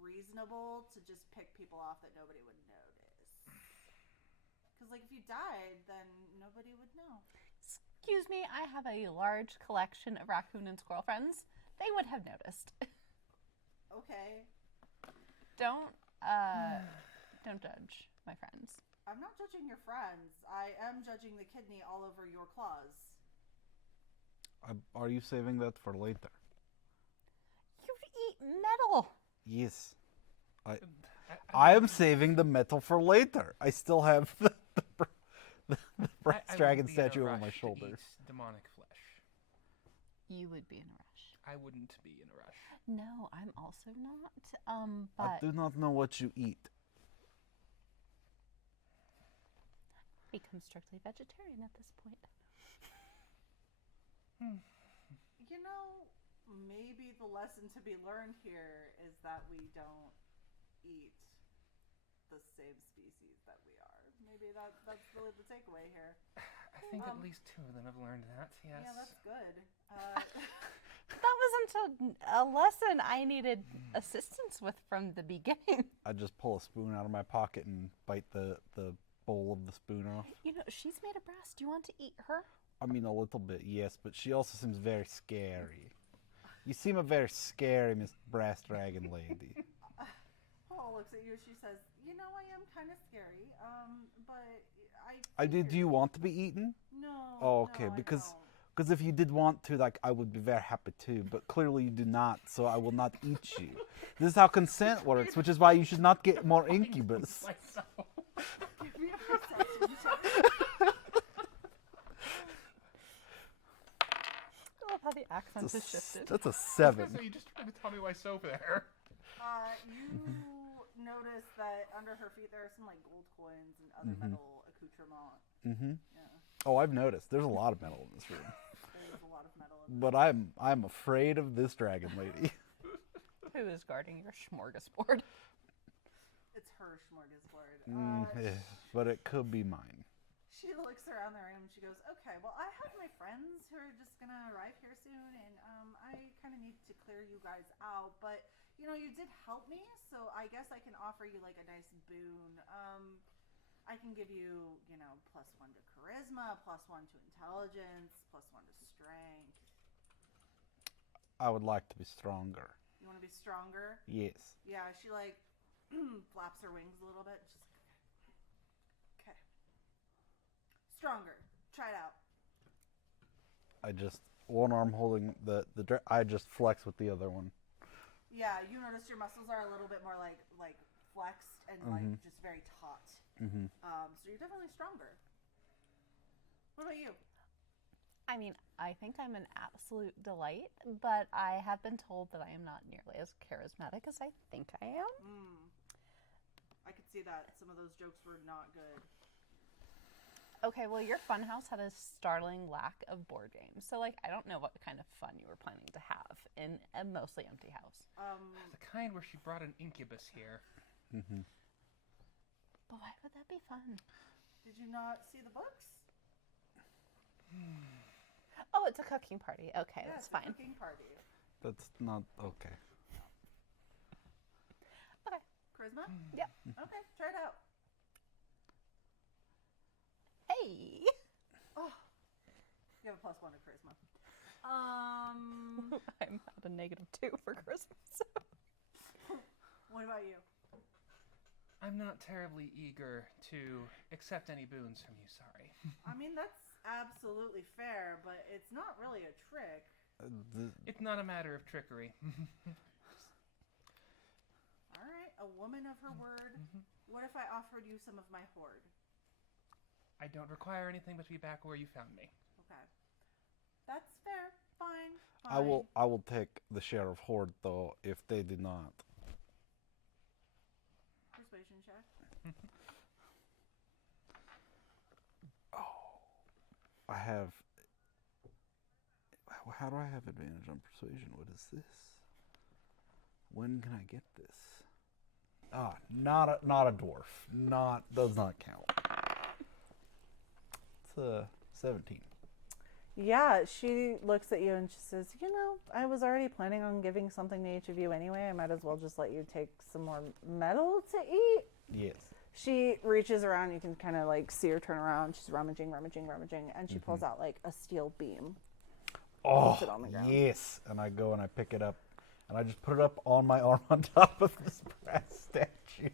reasonable to just pick people off that nobody would notice. Because like if you died, then nobody would know. Excuse me, I have a large collection of raccoon and squirrel friends. They would have noticed. Okay. Don't judge my friends. I'm not judging your friends. I am judging the kidney all over your claws. Are you saving that for later? You eat metal. Yes. I am saving the metal for later. I still have the brass I dragon wouldn't be in a statue over my rush to shoulder. eat demonic flesh. You would be in a rush. I wouldn't be in a rush. No, I'm also not. I But do not know what you eat. become strictly vegetarian at this point. Maybe the lesson to be learned here is that we don't eat the same species that we are. Maybe that's really the takeaway here. I think at least two of them have learned that, yes. Yeah, that's good. That wasn't a lesson I needed assistance with from the beginning. I just pull a spoon out of my pocket and bite the bowl of the spoon off. She's made of brass. Do you want to eat her? I mean, a little bit, yes, but she also seems very scary. You seem a very scary Miss Brass Dragon Lady. Paul looks at you. She says, I am kind of scary, but Do you want to be eaten? No. Oh, okay, no, I because don't. if you did want to, I would be very happy too, but clearly you do not, so I will not eat you. This is how consent works, which is why you should not get more incubus. Give me a perception check. I love how the accent has shifted. That's a So 7. you just tried to tell me why soap there. You notice that under her feet there are some gold coins and other metal accoutrement. Mm-hmm. Yeah, Oh, I've noticed. There's a lot of metal in this room. there's a lot of metal in But I'm afraid of this dragon lady. Who is guarding your smorgasbord? It's her smorgasbord. But it could be mine. She looks around the room. She goes, "Okay, well, I have my friends who are just gonna arrive here soon, and I kind of need to clear you guys out. But you did help me, so I guess I can offer you a nice boon. I can give you, +1 to charisma, +1 to intelligence, +1 to strength. I would like to be stronger. You want to be stronger? Yes. Yeah." She flaps her wings a little bit. She's like, "Okay, stronger. Try it out." I just one arm holding I just flex with the other one. Yeah, you notice your muscles are a little bit more like flexed and like just very taut. So you're definitely stronger. What about you? I mean, I think I'm an absolute delight, but I have been told that I am not nearly as charismatic as I think I am. I could see that some of those jokes were not good. Okay, well, your funhouse had a startling lack of board games, so like I don't know what kind of fun you were planning to have in a mostly empty house. The kind where she brought an incubus here. But why would that be fun? Did you not see the books? Oh, it's a cooking party. Okay, Yeah, that's it's a fine. cooking party. That's not okay. Okay. Charisma? Yep. Okay, try it out. Hey. Oh, you have a +1 to charisma. I'm at a -2 for Christmas. What about you? I'm not terribly eager to accept any boons from you, sorry. I mean, that's absolutely fair, but it's not really a trick. It's not a matter of trickery. All right, a woman of her word. What if I offered you some of my hoard? I don't require anything but to be back where you found me. Okay, that's fair. Fine. I will take the share of hoard though if they did not. Persuasion check. I have. How do I have advantage on persuasion? What is this? When can I get this? Ah, not a dwarf. Does not count. It's a 17. Yeah, she looks at you and she says, you know, I was already planning on giving something to each of you anyway. I might as well just let you take some more metal to eat. Yes. She reaches around. You can kind of like see her turn around. She's rummaging, and she pulls out like a steel beam. Oh, it on the ground. yes. And I go and I pick it up and I just put it up on my arm on top of this brass statue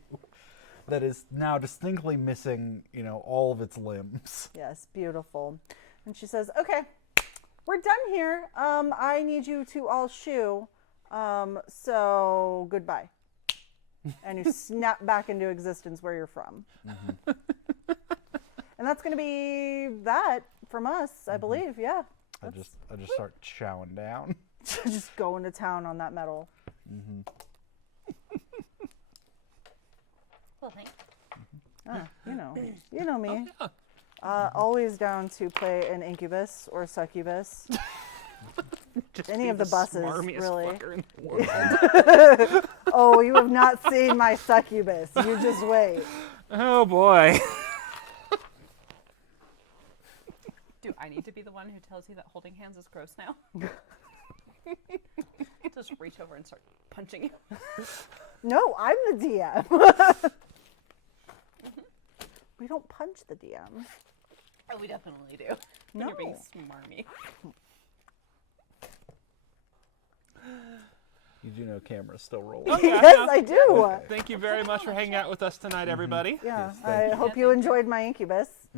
that is now distinctly missing, all of its limbs. Yes, beautiful. And she says, okay, we're done here. I need you to all shoo. So goodbye. And you snap back into existence where you're from. And that's going to be that from us, I believe. Yeah. I just start chowing down. Just going to town on that metal. Well, thanks. You know me. Always down to play an incubus or succubus. Any of the buses, really. Oh, you have not seen my succubus. You just wait. Oh boy. Do I need to be the one who tells you that holding hands is gross now? Just reach over and start punching you. No, I'm the DM. We don't punch the DM. Oh, we definitely do. When you're being smarmy. You do know camera's still rolling. Yes, I do. Okay. Thank you very much for hanging out with us tonight, everybody. Yeah, Yes, thank I hope you enjoyed my incubus.